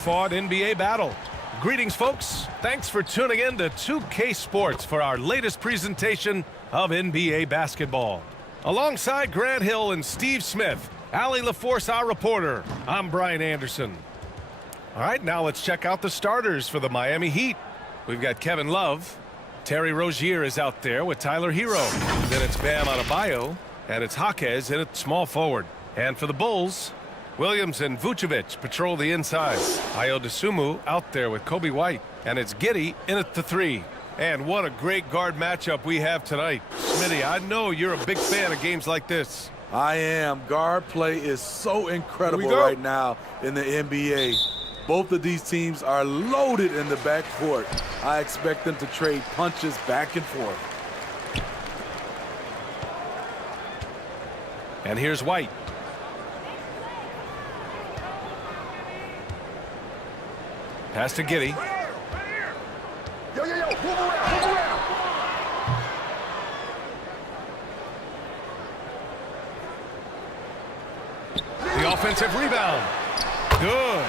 Fought NBA battle. Greetings, folks. Thanks for tuning in to 2K Sports for our latest presentation of NBA basketball. Alongside Grant Hill and Steve Smith, Allie LaForce, our reporter, I'm Brian Anderson. All right, now let's check out the starters for the Miami Heat. We've got Kevin Love. Terry Rozier is out there with Tyler Hero. Then it's Bam Adebayo, and it's Jaquez in at small forward. And for the Bulls, Williams and Vucevic patrol the inside. Ayo Dosunmu out there with Kobe White. And it's Giddey in at the three. And what a great guard matchup we have tonight. Smitty, I know you're a big fan of games like this. I am. Guard play is so incredible right now in the NBA. Both of these teams are loaded in the backcourt. I expect them to trade punches back and forth. And here's White. Pass to Giddey. Yo, move around. The offensive rebound. Good.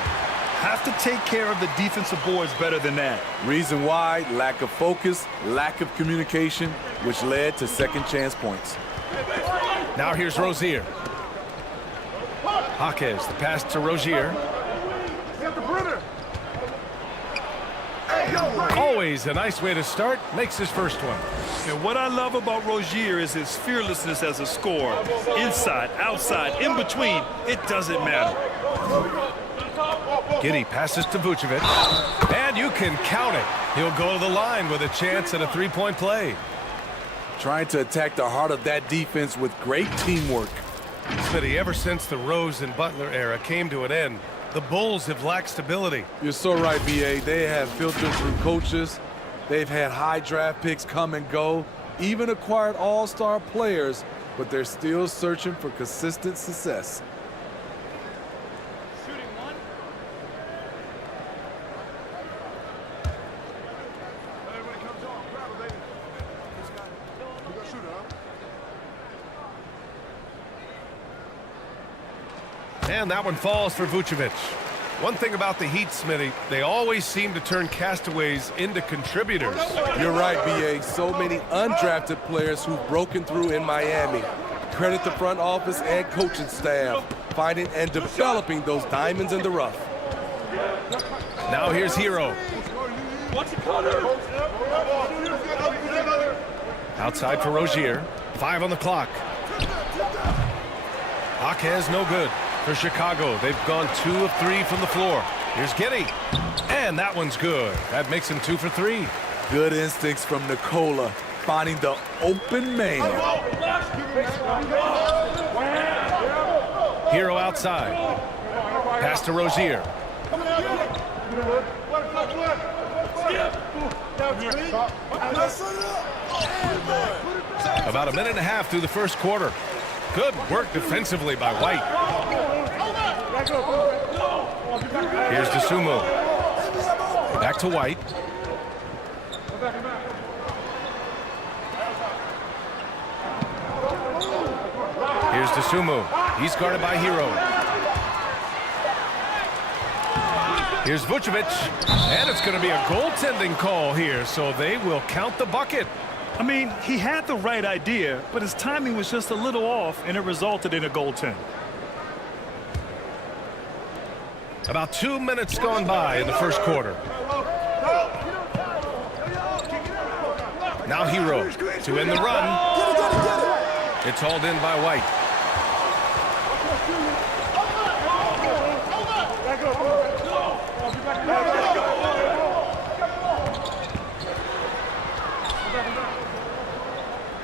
Have to take care of the defensive boards better than that. Reason why: lack of focus, lack of communication, which led to second chance points. Now here's Rozier. Jaquez, the pass to Rozier. Always a nice way to start. Makes his first one. And what I love about Rozier is his fearlessness as a scorer. Inside, outside, in between, it doesn't matter. Giddey passes to Vucevic. And you can count it. He'll go to the line with a chance at a three-point play. Trying to attack the heart of that defense with great teamwork. Smitty, ever since the Rose and Butler era came to an end, the Bulls have lacked stability. You're so right, B.A. They have filtered through coaches. They've had high draft picks come and go, even acquired all-star players, but they're still searching for consistent success. And that one falls for Vucevic. One thing about the Heat, Smitty, they always seem to turn castaways into contributors. You're right, B.A. So many undrafted players who've broken through in Miami. Credit the front office and coaching staff, finding and developing those diamonds in the rough. Now here's Hero. Outside for Rozier. 5 on the clock. Jaquez no good. For Chicago, they've gone 2 of 3 from the floor. Here's Giddey. And that one's good. That makes him 2 for 3. Good instincts from Nikola, finding the open man. Hero outside. Pass to Rozier. About a minute and a half through the first quarter. Good work defensively by White. Here's Dosunmu. Back to White. Here's Dosunmu. He's guarded by Hero. Here's Vucevic. And it's going to be a goaltending call here, so they will count the bucket. I mean, he had the right idea, but his timing was just a little off, and it resulted in a goaltend. About 2 minutes gone by in the first quarter. Now Hero to end the run. It's hauled in by White.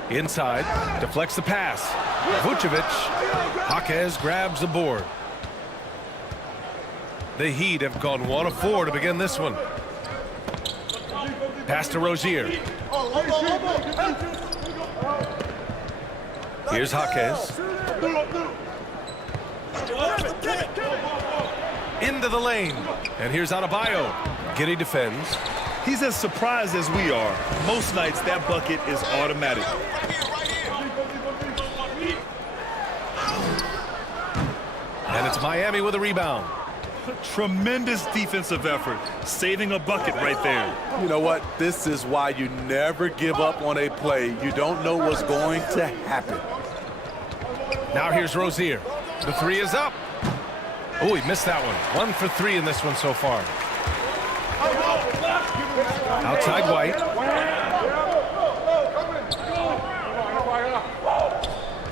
Inside, deflects the pass. Vucevic. Jaquez grabs the board. The Heat have gone 1 of 4 to begin this one. Pass to Rozier. Here's Jaquez. Into the lane. And here's Adebayo. Giddey defends. He's as surprised as we are. Most nights, that bucket is automatic. And it's Miami with a rebound. Tremendous defensive effort, saving a bucket right there. You know what? This is why you never give up on a play. You don't know what's going to happen. Now here's Rozier. The three is up. Oh, he missed that one. 1 for 3 in this one so far. Outside White.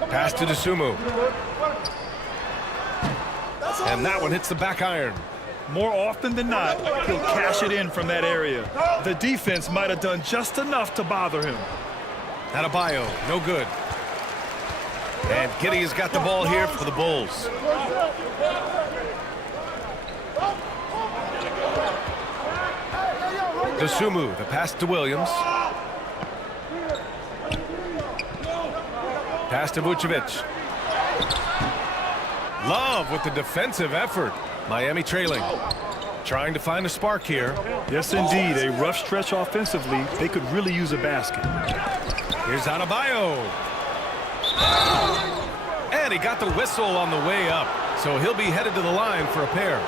Pass to Dosunmu. And that one hits the back iron. More often than not, he'll cash it in from that area. The defense might have done just enough to bother him. Adebayo, no good. And Giddey has got the ball here for the Bulls. Dosunmu, the pass to Williams. Pass to Vucevic. Love with the defensive effort. Miami trailing. Trying to find a spark here. Yes, indeed. A rough stretch offensively. They could really use a basket. Here's Adebayo. And he got the whistle on the way up. So he'll be headed to the line for a pair.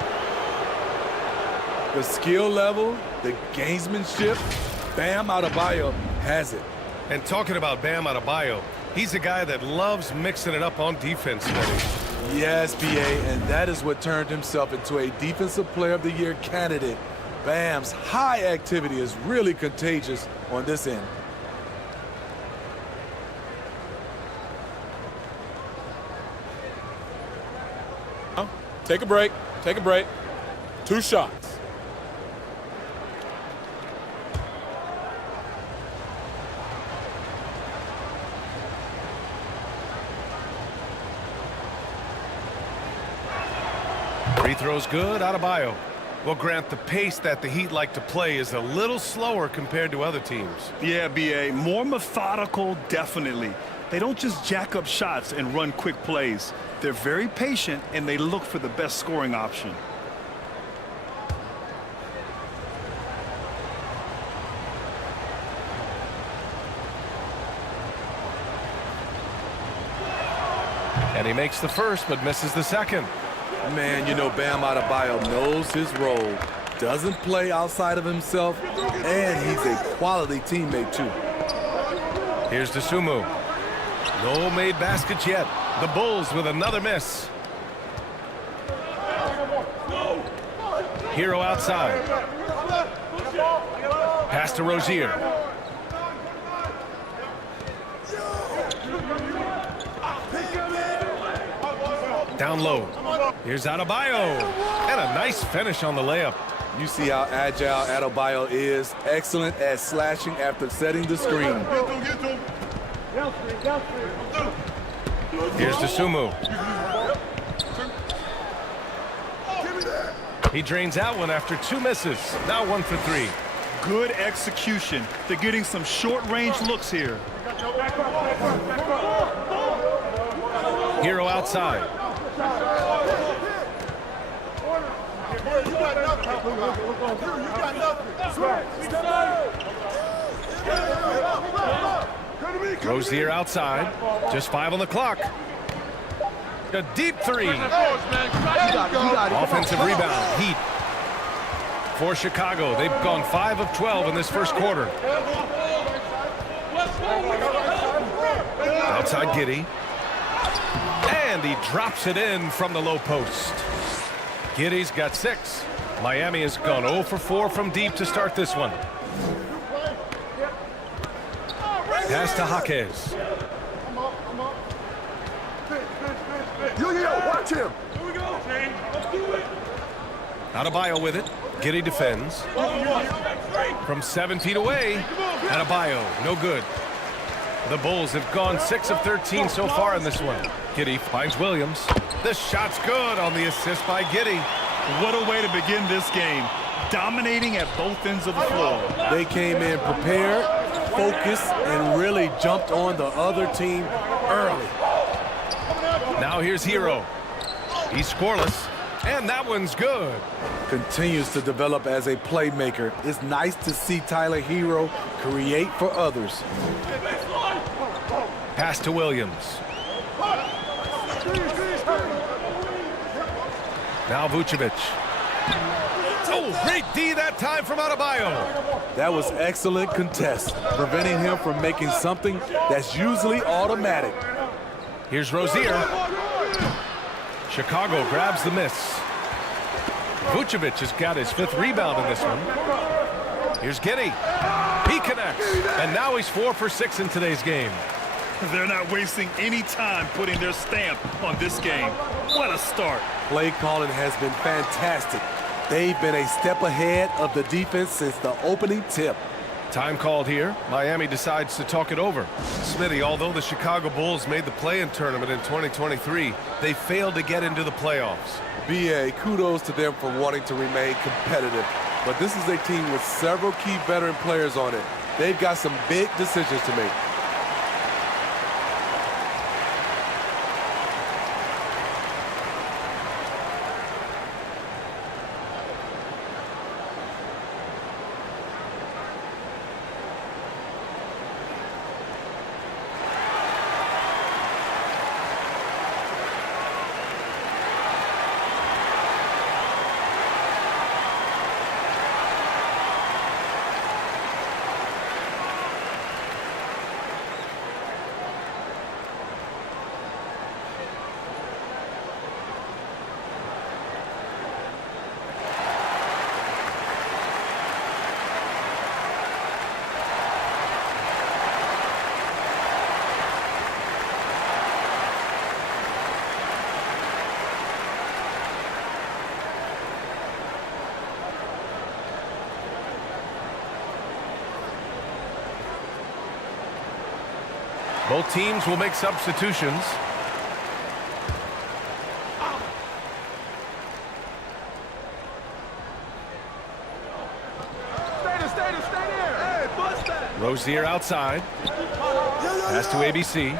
The skill level, the gamesmanship, Bam Adebayo has it. And talking about Bam Adebayo, he's a guy that loves mixing it up on defense. Yes, BA, and that is what turned himself into a Defensive Player of the Year candidate. Bam's high activity is really contagious on this end. Take a break. Take a break. 2 shots. Free throw's good. Adebayo. Well, Grant, the pace that the Heat like to play is a little slower compared to other teams. Yeah, B.A. More methodical, definitely. They don't just jack up shots and run quick plays. They're very patient, and they look for the best scoring option. And he makes the first, but misses the second. Man, you know Bam Adebayo knows his role, doesn't play outside of himself, and he's a quality teammate, too. Here's Dosunmu. No made baskets yet. The Bulls with another miss. Hero outside. Pass to Rozier. Down low. Here's Adebayo. And a nice finish on the layup. You see how agile Adebayo is. Excellent at slashing after setting the screen. Here's Dosunmu. He drains that one after 2 misses. Now 1 for 3. Good execution. They're getting some short-range looks here. Hero outside. Rozier outside. Just 5 on the clock. A deep 3. Offensive rebound. Heat. For Chicago, they've gone 5 of 12 in this first quarter. Outside Giddey. And he drops it in from the low post. Giddey's got 6. Miami has gone 0 for 4 from deep to start this one. Pass to Jaquez. Yo, watch him. Adebayo with it. Giddey defends. From 7 feet away, Adebayo, no good. The Bulls have gone 6 of 13 so far in this one. Giddey finds Williams. The shot's good on the assist by Giddey. What a way to begin this game. Dominating at both ends of the floor. They came in prepared, focused, and really jumped on the other team early. Now here's Hero. He's scoreless, and that one's good. Continues to develop as a playmaker. It's nice to see Tyler Hero create for others. Pass to Williams. Now Vucevic. Oh, great D that time from Adebayo. That was excellent contest, preventing him from making something that's usually automatic. Here's Rozier. Chicago grabs the miss. Vucevic has got his 5th rebound in this one. Here's Giddey. He connects. And now he's 4 for 6 in today's game. They're not wasting any time putting their stamp on this game. What a start. Play calling has been fantastic. They've been a step ahead of the defense since the opening tip. Time called here. Miami decides to talk it over. Smitty, although the Chicago Bulls made the play-in tournament in 2023, they failed to get into the playoffs. BA, kudos to them for wanting to remain competitive. But this is a team with several key veteran players on it. They've got some big decisions to make. Both teams will make substitutions. Rozier outside. Pass to ABC.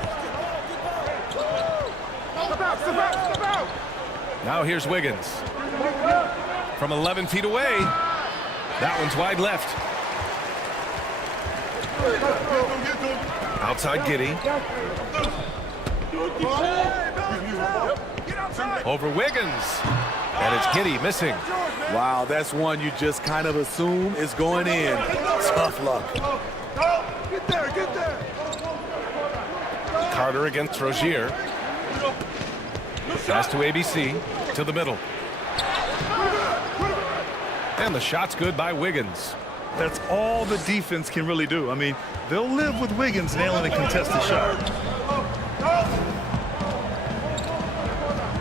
Now here's Wiggins. From 11 feet away. That one's wide left. Outside Giddey. Over Wiggins. And it's Giddey missing. Wow, that's one you just kind of assume is going in. Tough luck. Get there, get there. Carter against Rozier. Pass to ABC. To the middle. And the shot's good by Wiggins. That's all the defense can really do. I mean, they'll live with Wiggins nailing a contested shot.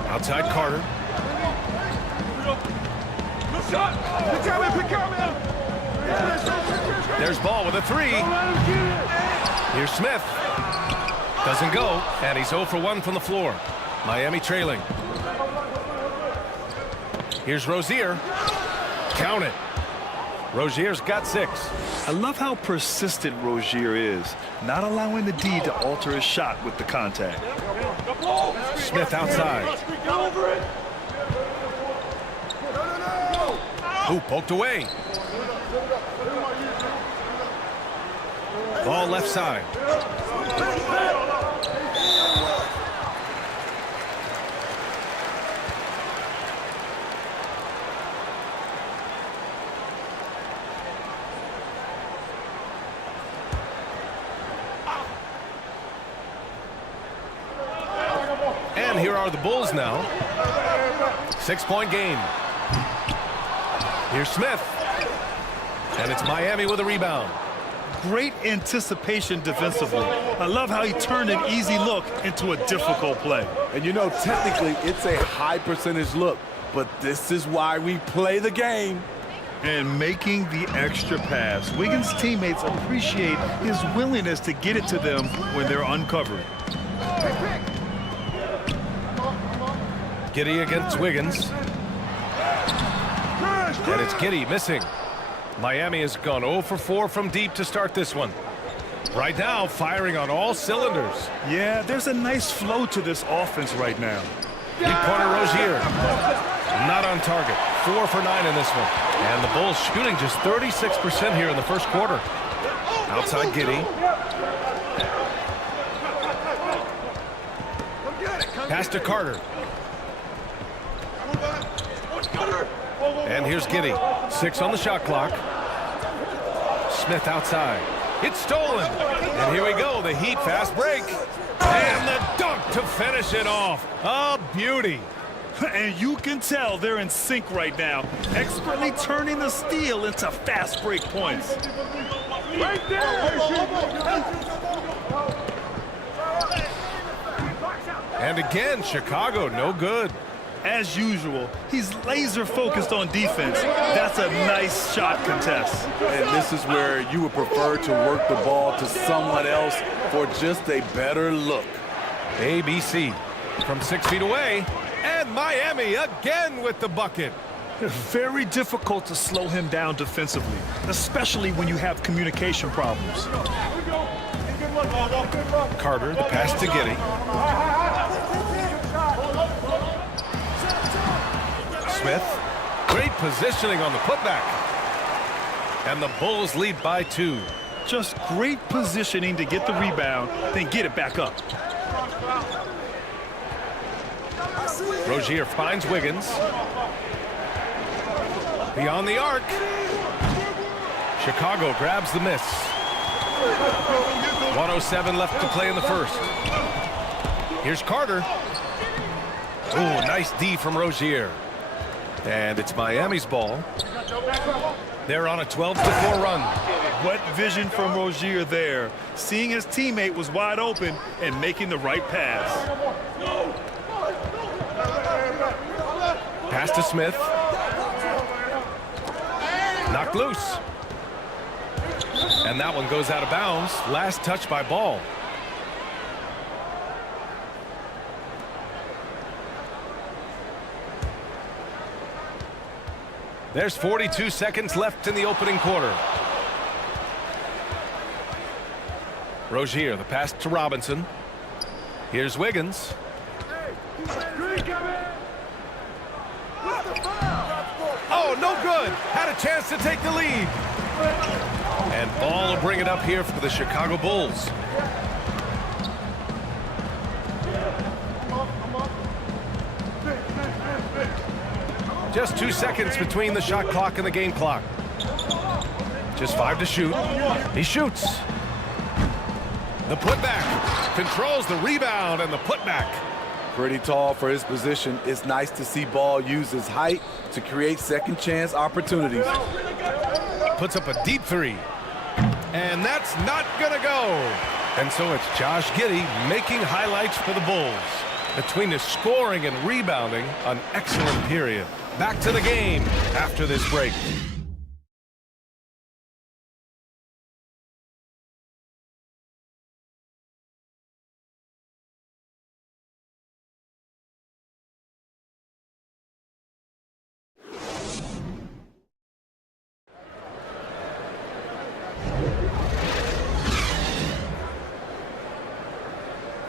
Outside Carter. There's Ball with a 3. Here's Smith. Doesn't go, and he's 0 for 1 from the floor. Miami trailing. Here's Rozier. Count it. Rozier's got 6. I love how persistent Rozier is, not allowing the D to alter his shot with the contact. Smith outside. Ooh, poked away. Ball left side. And here are the Bulls now. 6-point game. Here's Smith. And it's Miami with a rebound. Great anticipation defensively. I love how he turned an easy look into a difficult play. And you know, technically, it's a high percentage look, but this is why we play the game. And making the extra pass. Wiggins' teammates appreciate his willingness to get it to them when they're uncovered. Giddey against Wiggins. And it's Giddey missing. Miami has gone 0 for 4 from deep to start this one. Right now, firing on all cylinders. Yeah, there's a nice flow to this offense right now. Three-pointer Rozier. Not on target. 4 for 9 in this one. And the Bulls shooting just 36% here in the first quarter. Outside Giddey. Pass to Carter. And here's Giddey. 6 on the shot clock. Smith outside. It's stolen. And here we go. The Heat fast break. And the dunk to finish it off. A beauty. And you can tell they're in sync right now, expertly turning the steal into fast break points. Right there! And again, Chicago, no good. As usual, he's laser focused on defense. That's a nice shot contest. And this is where you would prefer to work the ball to someone else for just a better look. ABC from 6 feet away. And Miami again with the bucket. Very difficult to slow him down defensively, especially when you have communication problems. Carter, the pass to Giddey. Smith, great positioning on the putback. And the Bulls lead by 2. Just great positioning to get the rebound, then get it back up. Rozier finds Wiggins. Beyond the arc. Chicago grabs the miss. 1:07 left to play in the first. Here's Carter. Oh, nice D from Rozier. And it's Miami's ball. They're on a 12-4 run. What vision from Rozier there, seeing his teammate was wide open and making the right pass. Pass to Smith. Knocked loose. And that one goes out of bounds. Last touch by Ball. There's 42 seconds left in the opening quarter. Rozier, the pass to Robinson. Here's Wiggins. Oh, no good. Had a chance to take the lead. And Ball will bring it up here for the Chicago Bulls. Just 2 seconds between the shot clock and the game clock. Just 5 to shoot. He shoots. The putback. Controls the rebound and the putback. Pretty tall for his position. It's nice to see Ball use his height to create second chance opportunities. Puts up a deep 3. And that's not gonna go. And so it's Josh Giddey making highlights for the Bulls. Between the scoring and rebounding, an excellent period. Back to the game after this break.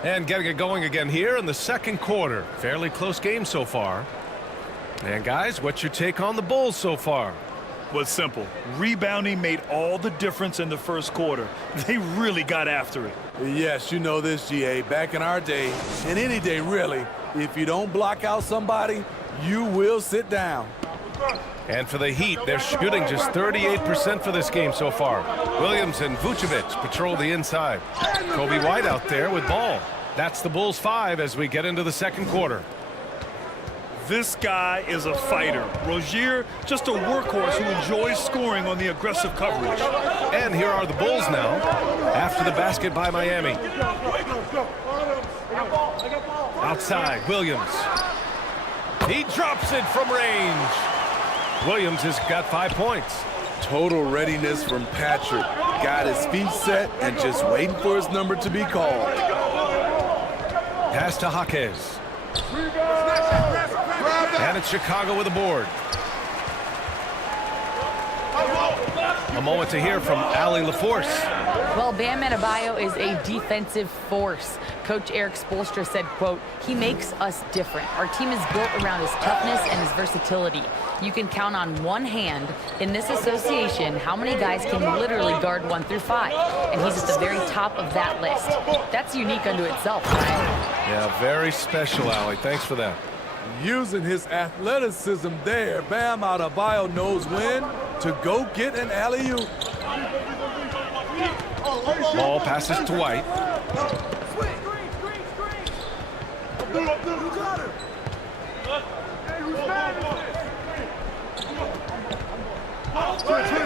And getting it going again here in the second quarter. Fairly close game so far. And guys, what's your take on the Bulls so far? Well, it's simple. Rebounding made all the difference in the first quarter. They really got after it. Yes, you know this, GA. Back in our day, and any day really, if you don't block out somebody, you will sit down. And for the Heat, they're shooting just 38% for this game so far. Williams and Vucevic patrol the inside. Kobe White out there with Ball. That's the Bulls 5 as we get into the second quarter. This guy is a fighter. Rozier, just a workhorse who enjoys scoring on the aggressive coverage. And here are the Bulls now after the basket by Miami. Outside, Williams. He drops it from range. Williams has got 5 points. Total readiness from Patrick. Got his feet set and just waiting for his number to be called. Pass to Jaquez. And it's Chicago with a board. A moment to hear from Allie LaForce. Well, Bam Adebayo is a defensive force. Coach Eric Spoelstra said, quote, "He makes us different. Our team is built around his toughness and his versatility. You can count on one hand in this association how many guys can literally guard 1 through 5. And he's at the very top of that list. That's unique unto itself, right?" Yeah, very special, Allie. Thanks for that. Using his athleticism there, Bam Adebayo knows when to go get an alley-oop. Ball passes to White.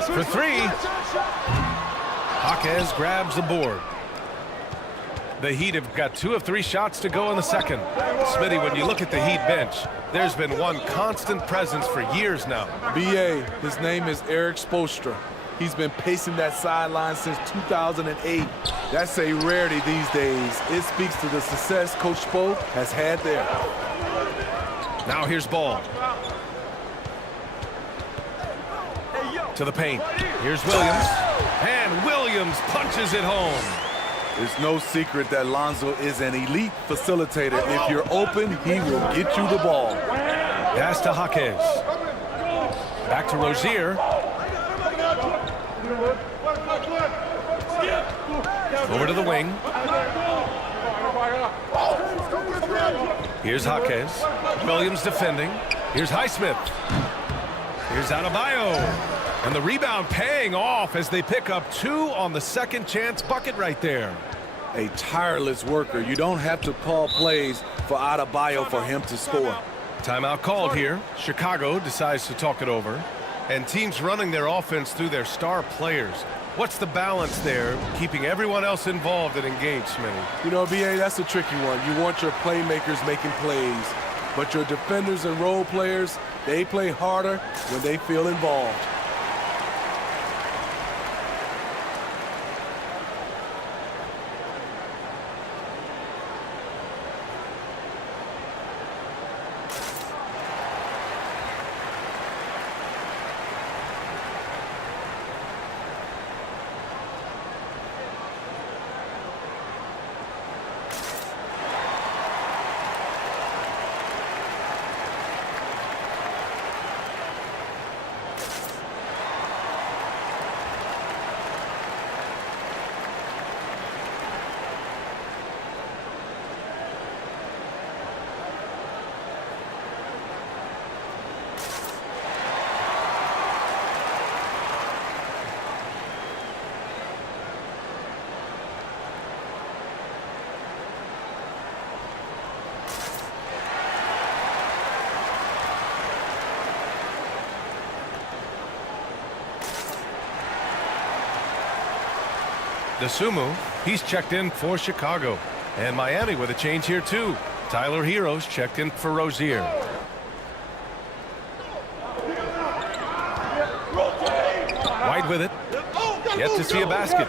For three, Jaquez grabs the board. The Heat have got 2 of 3 shots to go in the second. Smitty, when you look at the Heat bench, there's been one constant presence for years now. B.A., his name is Eric Spoelstra. He's been pacing that sideline since 2008. That's a rarity these days. It speaks to the success Coach Spo has had there. Now here's Ball. To the paint. Here's Williams. And Williams punches it home. It's no secret that Lonzo is an elite facilitator. If you're open, he will get you the ball. Pass to Jaquez. Back to Rozier. Over to the wing. Here's Jaquez. Williams defending. Here's Highsmith. Here's Adebayo. And the rebound paying off as they pick up 2 on the second chance bucket right there. A tireless worker. You don't have to call plays for Adebayo for him to score. Timeout called here. Chicago decides to talk it over. And teams running their offense through their star players. What's the balance there, keeping everyone else involved and engaged, Smitty? You know, B.A., that's a tricky one. You want your playmakers making plays, but your defenders and role players, they play harder when they feel involved. DeSumo, he's checked in for Chicago. And Miami with a change here too. Tyler Hero's checked in for Rozier. White with it. Yet to see a basket.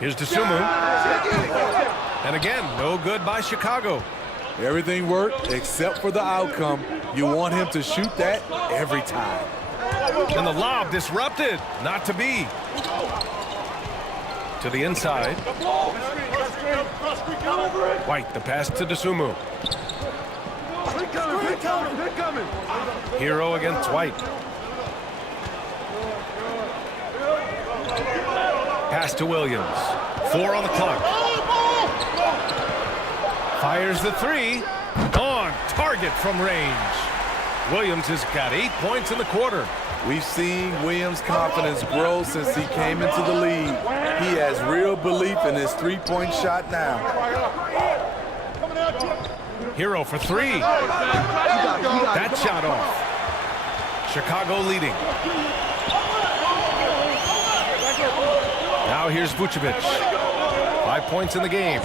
Here's DeSumo. And again, no good by Chicago. Everything worked except for the outcome. You want him to shoot that every time. And the lob disrupted. Not to be. To the inside. White, the pass to DeSumo. Hero against White. Pass to Williams. 4 on the clock. Fires the 3. On target from range. Williams has got 8 points in the quarter. We've seen Williams' confidence grow since he came into the league. He has real belief in his three-point shot now. Hero for 3. That shot off. Chicago leading. Now here's Vucevic. 5 points in the game.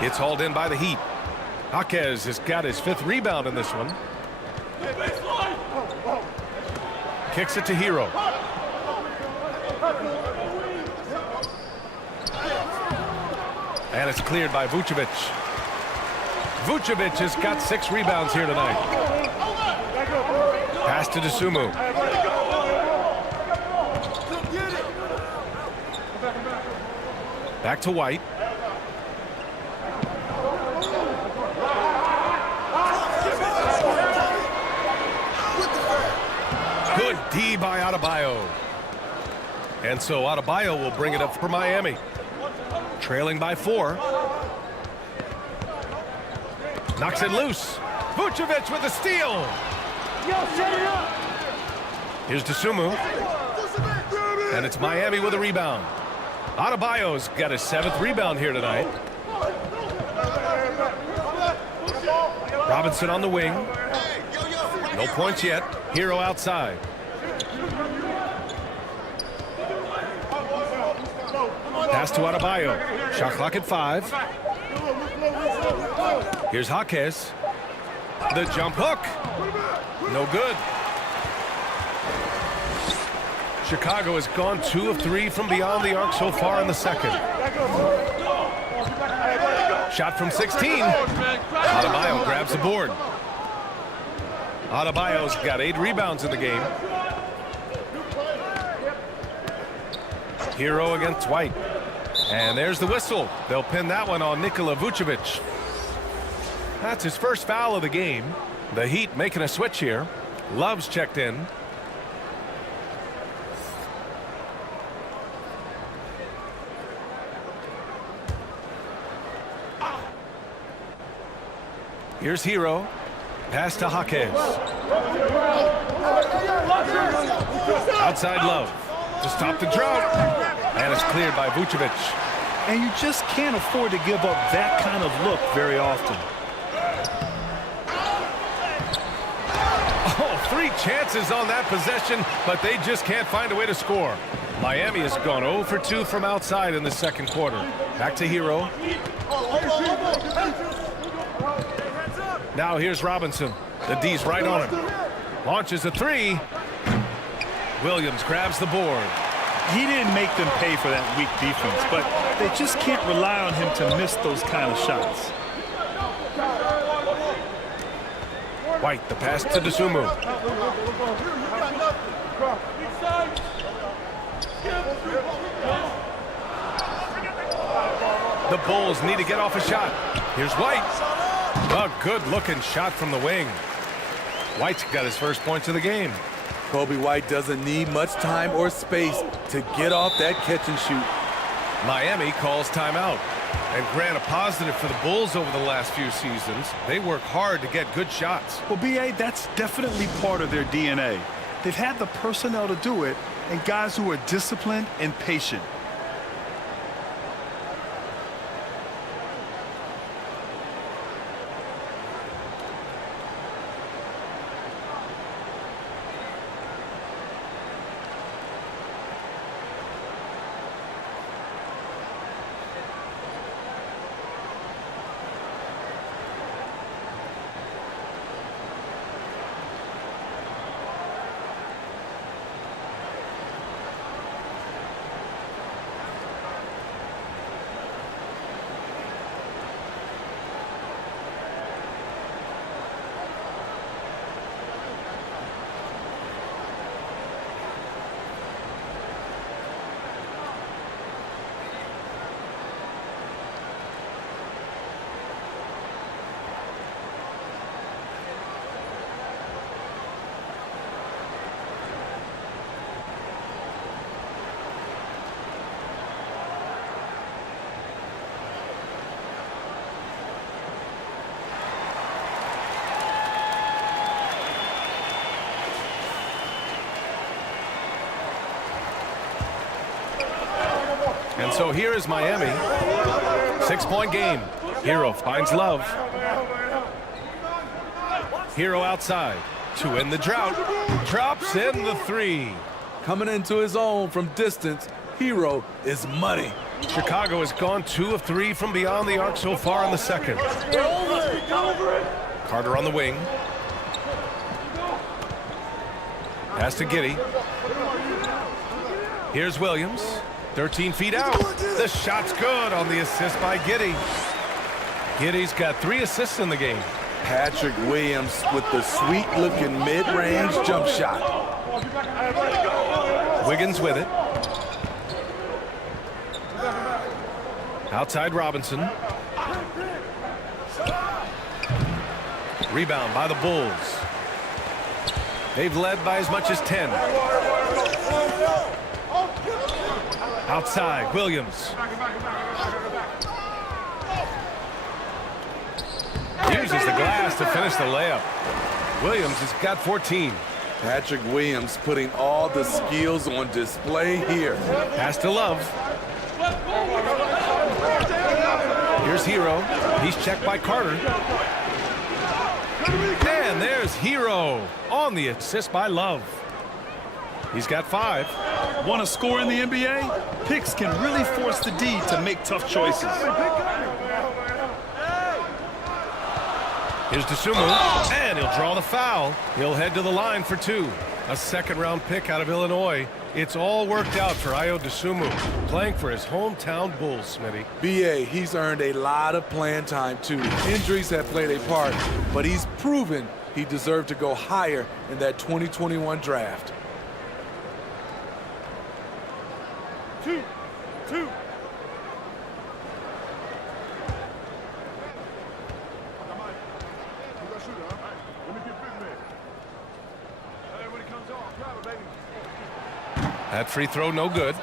It's hauled in by the Heat. Jaquez has got his 5th rebound in this one. Kicks it to Hero. And it's cleared by Vucevic. Vucevic has got 6 rebounds here tonight. Pass to DeSumo. Back to White. Good D by Adebayo. And so Adebayo will bring it up for Miami. Trailing by 4. Knocks it loose. Vucevic with a steal. Here's Dosunmu. And it's Miami with a rebound. Adebayo's got his 7th rebound here tonight. Robinson on the wing. No points yet. Hero outside. Pass to Adebayo. Shot clock at 5. Here's Jaquez. The jump hook. No good. Chicago has gone 2 of 3 from beyond the arc so far in the second. Shot from 16. Adebayo grabs the board. Adebayo's got 8 rebounds in the game. Hero against White. And there's the whistle. They'll pin that one on Nikola Vucevic. That's his first foul of the game. The Heat making a switch here. Love's checked in. Here's Hero. Pass to Jaquez. Outside Love to stop the drought. And it's cleared by Vucevic. And you just can't afford to give up that kind of look very often. Oh, 3 chances on that possession, but they just can't find a way to score. Miami has gone 0 for 2 from outside in the second quarter. Back to Hero. Now here's Robinson. The D's right on him. Launches a 3. Williams grabs the board. He didn't make them pay for that weak defense, but they just can't rely on him to miss those kind of shots. White, the pass to Dosunmu. The Bulls need to get off a shot. Here's White. A good-looking shot from the wing. White's got his first points of the game. Kobe White doesn't need much time or space to get off that catch and shoot. Miami calls timeout. And grant a positive for the Bulls over the last few seasons. They work hard to get good shots. Well, B.A., that's definitely part of their DNA. They've had the personnel to do it, and guys who are disciplined and patient. And so here is Miami. 6-point game. Hero finds Love. Hero outside to end the drought. Drops in the 3. Coming into his own from distance, Hero is money. Chicago has gone 2 of 3 from beyond the arc so far in the second. Carter on the wing. Pass to Giddey. Here's Williams. 13 feet out. The shot's good on the assist by Giddey. Giddey's got 3 assists in the game. Patrick Williams with the sweet-looking mid-range jump shot. Wiggins with it. Outside Robinson. Rebound by the Bulls. They've led by as much as 10. Outside, Williams. Uses the glass to finish the layup. Williams has got 14. Patrick Williams putting all the skills on display here. Pass to Love. Here's Hero. He's checked by Carter. And there's Hero on the assist by Love. He's got 5. Want to score in the NBA? Picks can really force the D to make tough choices. Here's Dosunmu, and he'll draw the foul. He'll head to the line for 2. A second-round pick out of Illinois. It's all worked out for Ayo Dosunmu, playing for his hometown Bulls, Smitty. B.A., he's earned a lot of playing time, too. Injuries have played a part, but he's proven he deserved to go higher in that 2021 draft. 2. That free throw, no good.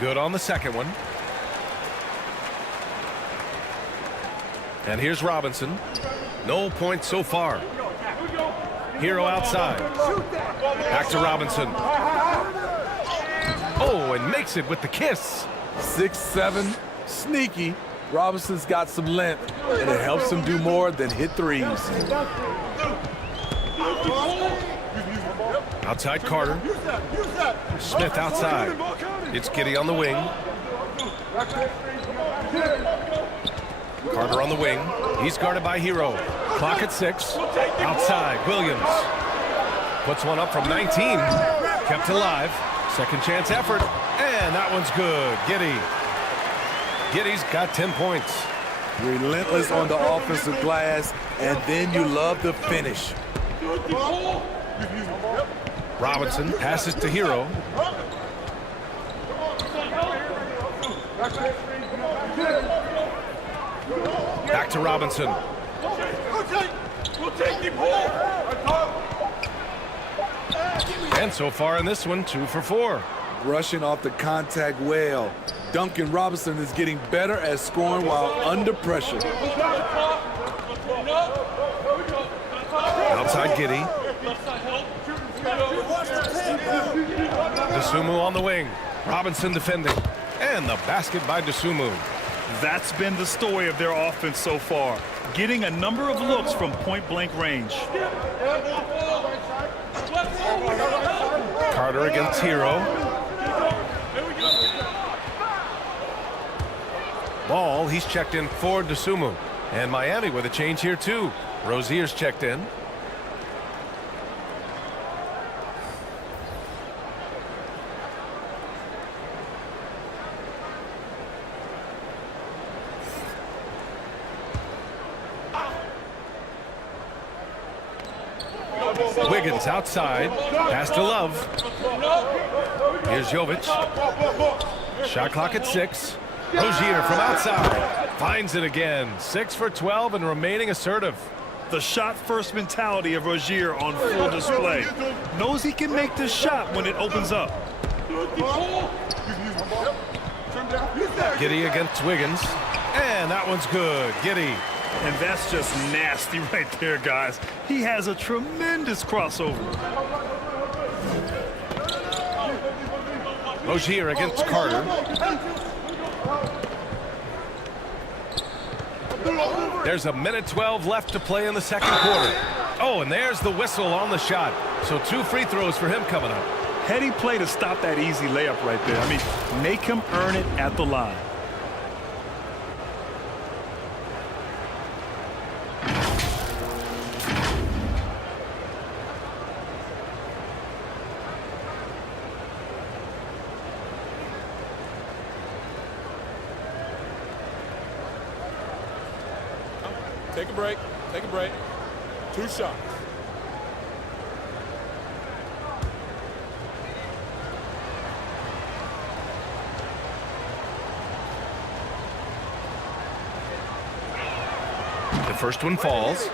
Good on the second one. And here's Robinson. No points so far. Hero outside. Back to Robinson. Oh, and makes it with the kiss. 6'7", sneaky. Robinson's got some length, and it helps him do more than hit threes. Outside Carter. Smith outside. It's Giddey on the wing. Carter on the wing. He's guarded by Hero. Clock at 6. Outside, Williams. Puts one up from 19. Kept alive. Second chance effort. And that one's good. Giddey. Giddey's got 10 points. Relentless on the offensive glass, and then you love the finish. Robinson passes to Hero. Back to Robinson. And so far in this one, 2 for 4. Rushing off the contact well. Duncan Robinson is getting better at scoring while under pressure. Outside Giddey. Dosunmu on the wing. Robinson defending. And the basket by Dosunmu. That's been the story of their offense so far, getting a number of looks from point-blank range. Carter against Hero. Ball, he's checked in for Dosunmu. And Miami with a change here too. Rozier's checked in. Wiggins outside. Pass to Love. Here's Jovic. Shot clock at 6. Rozier from outside. Finds it again. 6 for 12 and remaining assertive. The shot-first mentality of Rozier on full display. Knows he can make this shot when it opens up. Giddey against Wiggins. And that one's good. Giddey. And that's just nasty right there, guys. He has a tremendous crossover. Rozier against Carter. There's a minute 12 left to play in the second quarter. Oh, and there's the whistle on the shot. So 2 free throws for him coming up. Heady play to stop that easy layup right there. I mean, make him earn it at the line. Take a break. Take a break. 2 shots. first one falls.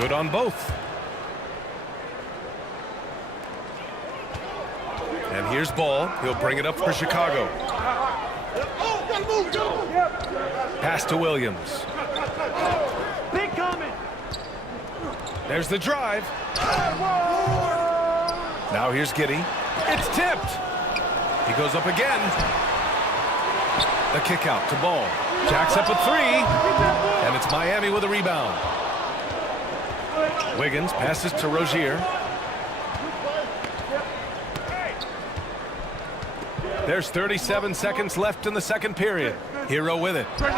Good on both. And here's Ball. He'll bring it up for Chicago. Pass to Williams. Big coming. There's the drive. Now here's Giddey. It's tipped. He goes up again. The kick out to Ball. Jacks up a three. And it's Miami with a rebound. Wiggins passes to Rozier. There's 37 seconds left in the second period. Hero with it. Can't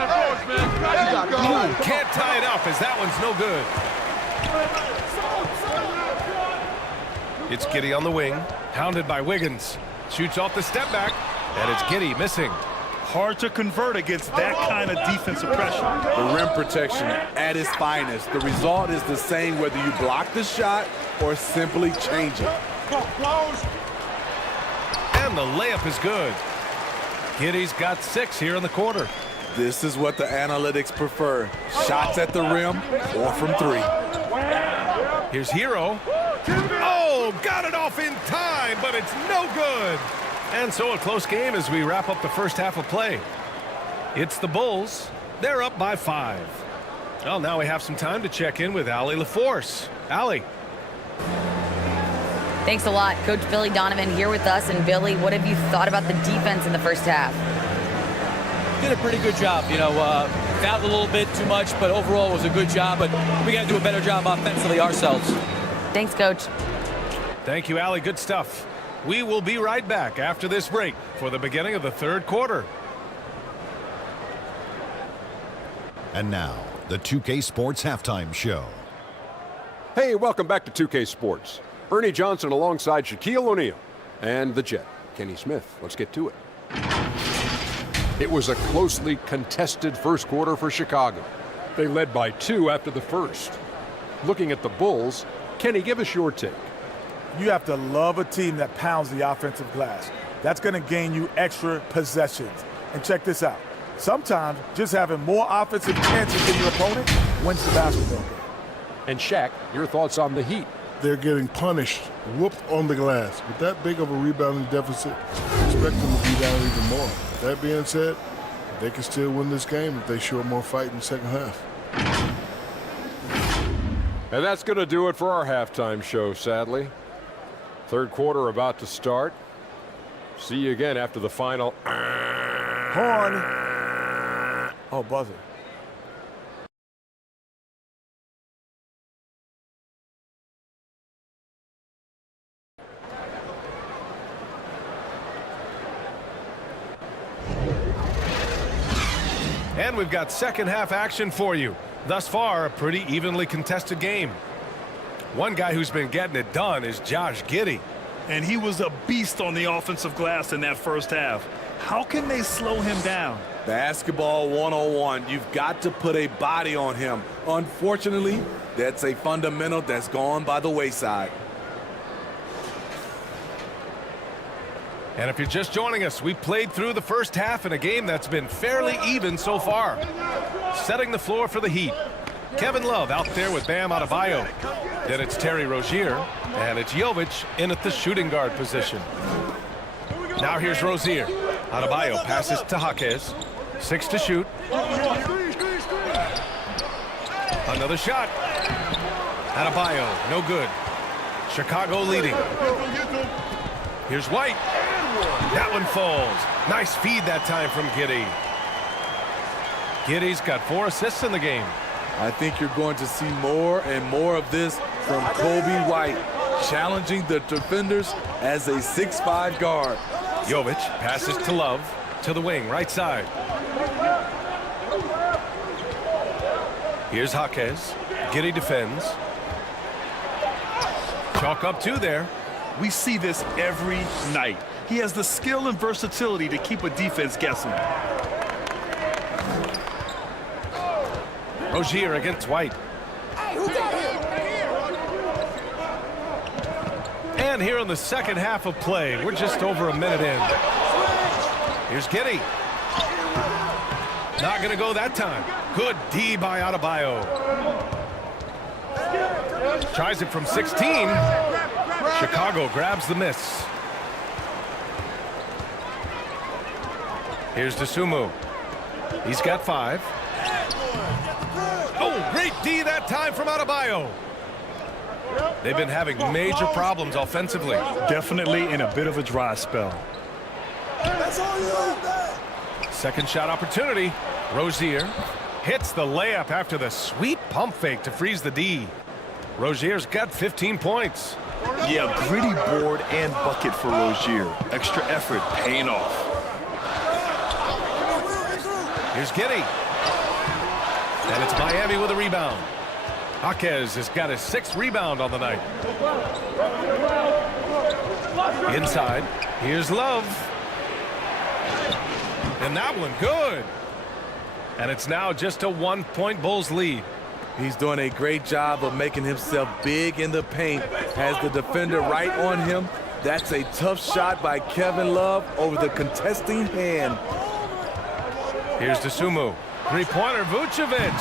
tie it up as that one's no good. It's Giddey on the wing. Hounded by Wiggins. Shoots off the step back. And it's Giddey missing. Hard to convert against that kind of defensive pressure. The rim protection at its finest. The result is the same whether you block the shot or simply change it. And the layup is good. Giddey's got 6 here in the quarter. This is what the analytics prefer. Shots at the rim or from 3. Here's Hero. Oh, got it off in time, but it's no good. And so a close game as we wrap up the first half of play. It's the Bulls. They're up by 5. Well, now we have some time to check in with Allie LaForce. Allie. Thanks a lot. Coach Billy Donovan here with us. And Billy, what have you thought about the defense in the first half? Did a pretty good job. You know, fouled a little bit too much, but overall was a good job. But we got to do a better job offensively ourselves. Thanks, Coach. Thank you, Allie. Good stuff. We will be right back after this break for the beginning of the third quarter. And now, the 2K Sports Halftime Show. Hey, welcome back to 2K Sports. Ernie Johnson alongside Shaquille O'Neal and the Jet, Kenny Smith. Let's get to it. It was a closely contested first quarter for Chicago. They led by 2 after the first. Looking at the Bulls, Kenny, give us your take. You have to love a team that pounds the offensive glass. That's going to gain you extra possessions. And check this out. Sometimes just having more offensive chances than your opponent wins the basketball game. And Shaq, your thoughts on the Heat? They're getting punished, whooped on the glass. With that big of a rebounding deficit, expect them to be down even more. That being said, they can still win this game if they show more fight in the second half. And that's going to do it for our halftime show, sadly. Third quarter about to start. See you again after the final. Horn. Oh, buzzer. And we've got second half action for you. Thus far, a pretty evenly contested game. One guy who's been getting it done is Josh Giddey. And he was a beast on the offensive glass in that first half. How can they slow him down? Basketball 101. You've got to put a body on him. Unfortunately, that's a fundamental that's gone by the wayside. And if you're just joining us, we played through the first half in a game that's been fairly even so far. Setting the floor for the Heat. Kevin Love out there with Bam Adebayo. Then it's Terry Rozier, and it's Jovic in at the shooting guard position. Now here's Rozier. Adebayo passes to Jaquez. 6 to shoot. Another shot. Adebayo, no good. Chicago leading. Here's White. That one falls. Nice feed that time from Giddey. Giddey's got 4 assists in the game. I think you're going to see more and more of this from Kobe White, challenging the defenders as a 6'5" guard. Jovic passes to Love, to the wing, right side. Here's Jaquez. Giddey defends. chalk up 2 there. We see this every night. He has the skill and versatility to keep a defense guessing. Rozier against White. And here in the second half of play, we're just over a minute in. Here's Giddey. Not going to go that time. Good D by Adebayo. Tries it from 16. Chicago grabs the miss. Here's DeSumo. He's got 5. Oh, great D that time from Adebayo. They've been having major problems offensively. Definitely in a bit of a dry spell. Second shot opportunity. Rozier hits the layup after the sweet pump fake to freeze the D. Rozier's got 15 points. Yeah, gritty board and bucket for Rozier. Extra effort paying off. Here's Giddey. And it's Miami with a rebound. Jaquez has got his 6th rebound on the night. Inside, here's Love. And that one good. And it's now just a 1-point Bulls lead. He's doing a great job of making himself big in the paint. Has the defender right on him. That's a tough shot by Kevin Love over the contesting hand. Here's DeSumo. 3-pointer Vucevic.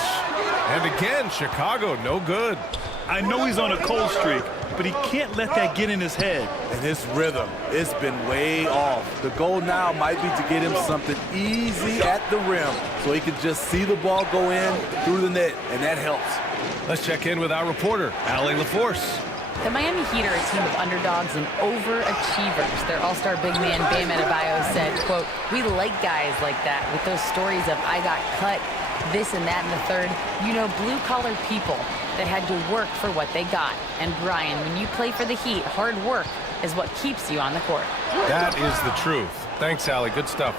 And again, Chicago no good. I know he's on a cold streak, but he can't let that get in his head. And his rhythm, it's been way off. The goal now might be to get him something easy at the rim so he can just see the ball go in through the net, and that helps. Let's check in with our reporter, Allie LaForce. The Miami Heat are a team of underdogs and overachievers. Their all-star big man, Bam Adebayo, said, quote, "We like guys like that with those stories of I got cut, this and that and the third. You know, blue-collar people that had to work for what they got. And Brian, when you play for the Heat, hard work is what keeps you on the court." That is the truth. Thanks, Allie. Good stuff.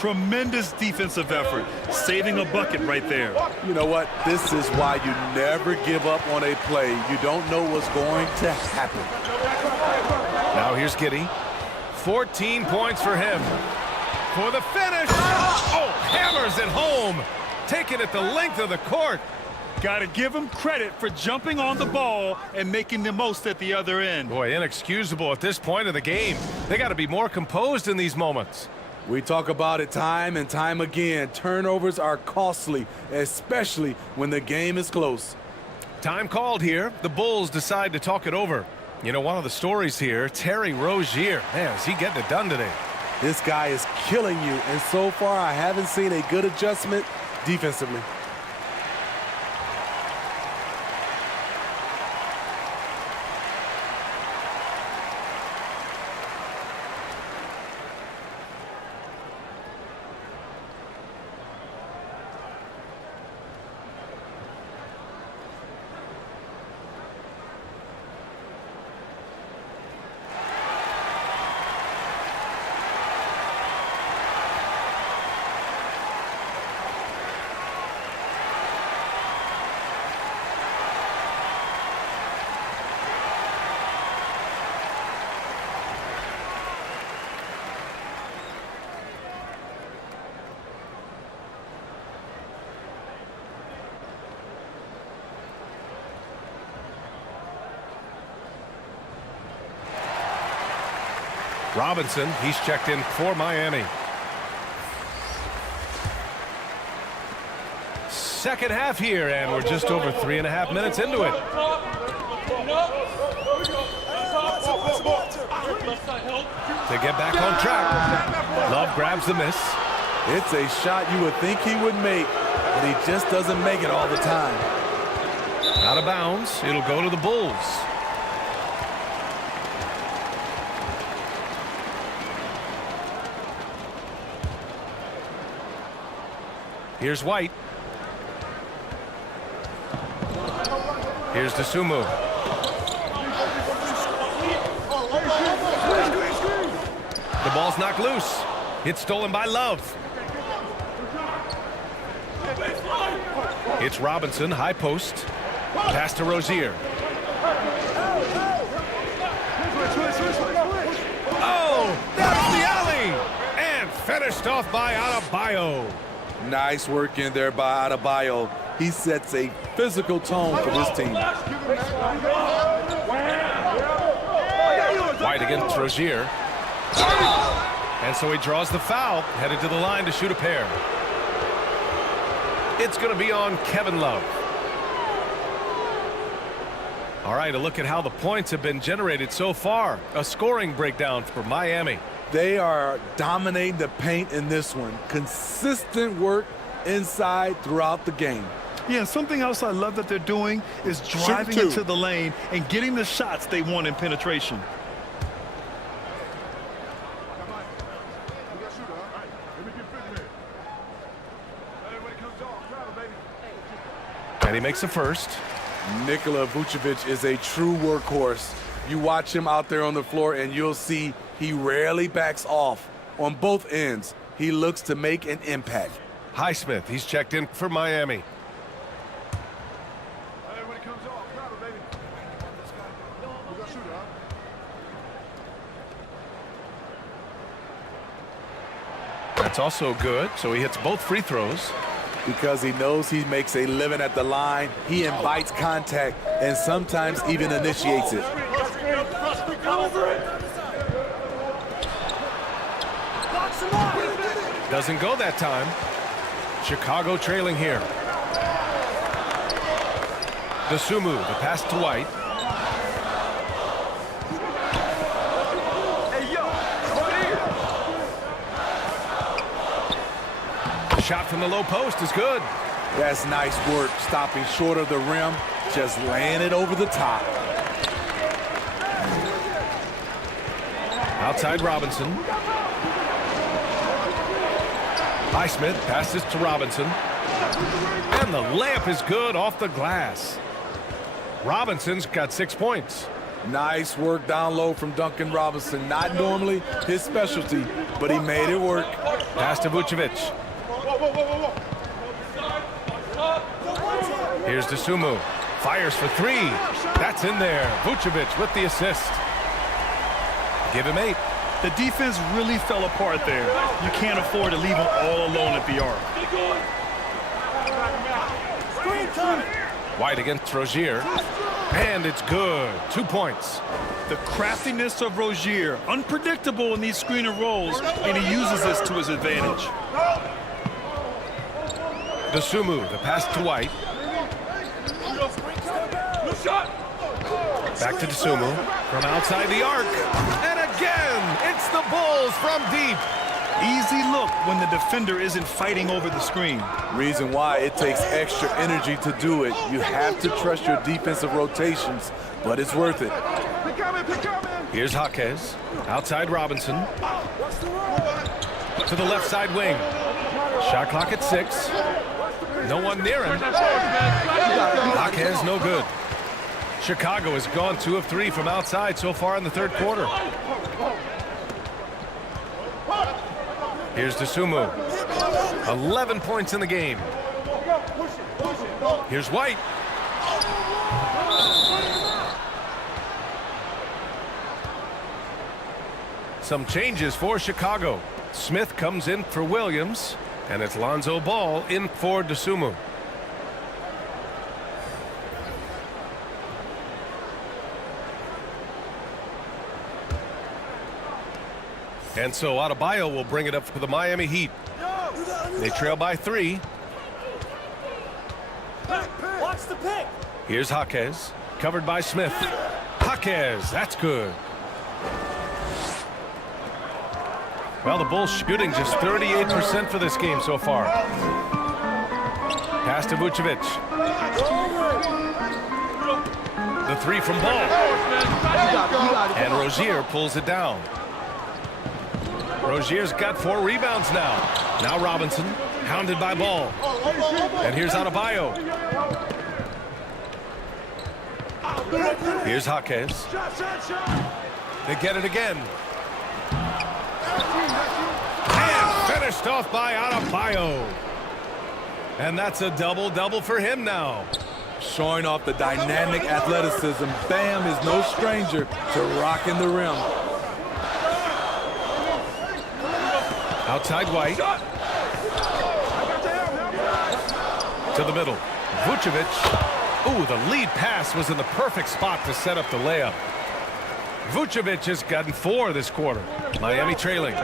Tremendous defensive effort, saving a bucket right there. You know what? This is why you never give up on a play. You don't know what's going to happen. Now here's Giddey. 14 points for him. For the finish. Oh, hammers it home. Taking it the length of the court. Got to give him credit for jumping on the ball and making the most at the other end. Boy, inexcusable at this point of the game. They got to be more composed in these moments. We talk about it time and time again. Turnovers are costly, especially when the game is close. Time called here. The Bulls decide to talk it over. You know, one of the stories here, Terry Rozier. Man, is he getting it done today? This guy is killing you, and so far I haven't seen a good adjustment defensively. Robinson, he's checked in for Miami. Second half here, and we're just over 3.5 minutes into it. To get back on track, Love grabs the miss. It's a shot you would think he would make, but he just doesn't make it all the time. Out of bounds, it'll go to the Bulls. Here's White. Here's DeSumo. The ball's knocked loose. It's stolen by Love. It's Robinson, high post. Pass to Rozier. finished off by Adebayo. Nice work in there by Adebayo. He sets a physical tone for this team. White against Rozier. And so he draws the foul, headed to the line to shoot a pair. It's going to be on Kevin Love. All right, a look at how the points have been generated so far. A scoring breakdown for Miami. They are dominating the paint in this one. Consistent work inside throughout the game. Yeah, something else I love that they're doing is driving into the lane and getting the shots they want in penetration. And he makes the first. Nikola Vucevic is a true workhorse. You watch him out there on the floor and you'll see he rarely backs off on both ends. He looks to make an impact. Highsmith, he's checked in for Miami. That's also good, so he hits both free throws. Because he knows he makes a living at the line, he invites contact and sometimes even initiates it. Doesn't go that time. Chicago trailing here. Dosunmu, the pass to White. The shot from the low post is good. That's nice work, stopping short of the rim, just laying it over the top. Outside Robinson. Highsmith passes to Robinson. And the layup is good off the glass. Robinson's got 6 points. Nice work down low from Duncan Robinson. Not normally his specialty, but he made it work. Pass to Vucevic. Here's Dosunmu. Fires for three. That's in there. Vucevic with the assist. Give him 8. The defense really fell apart there. You can't afford to leave them all alone at the arc. White against Rozier. And it's good. 2 points. The craftiness of Rozier, unpredictable in these screen and rolls, and he uses this to his advantage. Dosunmu, the pass to White. Back to Dosunmu from outside the arc. And again, it's the Bulls from deep. Easy look when the defender isn't fighting over the screen. Reason why it takes extra energy to do it. You have to trust your defensive rotations, but it's worth it. Here's Jaquez. Outside Robinson. To the left side wing. Shot clock at 6. No one near him. Jaquez no good. Chicago has gone 2 of 3 from outside so far in the third quarter. Here's Dosunmu. 11 points in the game. Here's White. Some changes for Chicago. Smith comes in for Williams, and it's Lonzo Ball in for Dosunmu. And so Adebayo will bring it up for the Miami Heat. They trail by 3. Watch the pick. Here's Jaquez, covered by Smith. Jaquez, that's good. Well, the Bulls shooting just 38% for this game so far. Pass to Vucevic. The 3 from Ball. And Rozier pulls it down. Rozier's got 4 rebounds now. Now Robinson, hounded by Ball. And here's Adebayo. Here's Jaquez. They get it again. And finished off by Adebayo. And that's a double-double for him now. Showing off the dynamic athleticism. Bam is no stranger to rocking the rim. Outside White. To the middle. Vucevic. Ooh, the lead pass was in the perfect spot to set up the layup. Vucevic has gotten 4 this quarter. Miami trailing.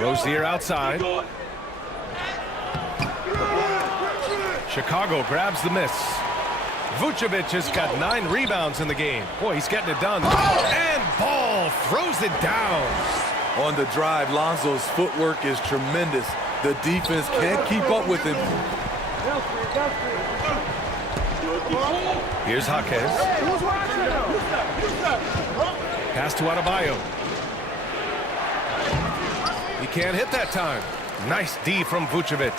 Rozier outside. Chicago grabs the miss. Vucevic has got 9 rebounds in the game. Boy, he's getting it done. And Ball throws it down. On the drive, Lonzo's footwork is tremendous. The defense can't keep up with him. Here's Jaquez. Pass to Adebayo. He can't hit that time. Nice D from Vucevic.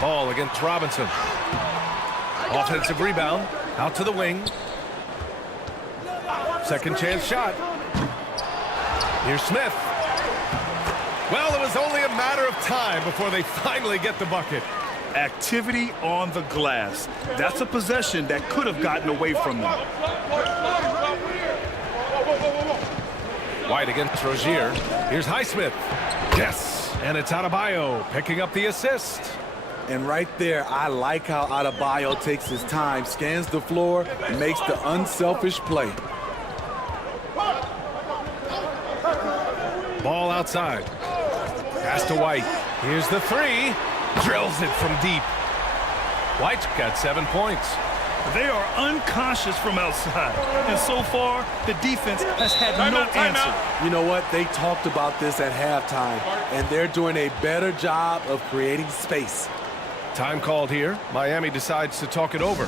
Ball against Robinson. Offensive rebound. Out to the wing. Second chance shot. Here's Smith. Well, it was only a matter of time before they finally get the bucket. Activity on the glass. That's a possession that could have gotten away from them. White against Rozier. Here's Highsmith. Yes, and it's Adebayo picking up the assist. And right there, I like how Adebayo takes his time, scans the floor, and makes the unselfish play. Ball outside. Pass to White. Here's the 3. Drills it from deep. White's got 7 points. They are unconscious from outside. And so far, the defense has had no answer. You know what? They talked about this at halftime, and they're doing a better job of creating space. Time called here. Miami decides to talk it over.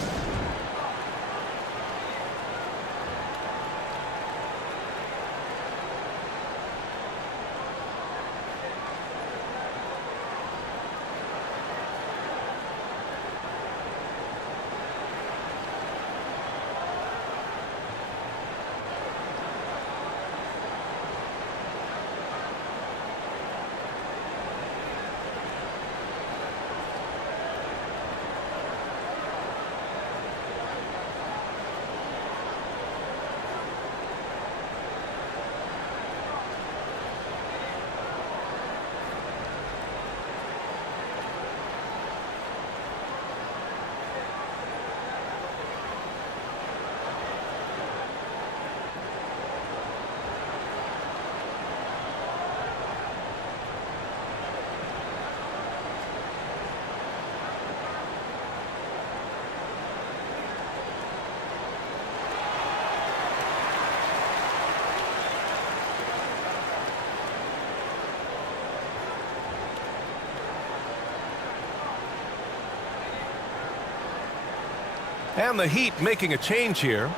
And the Heat making a change here.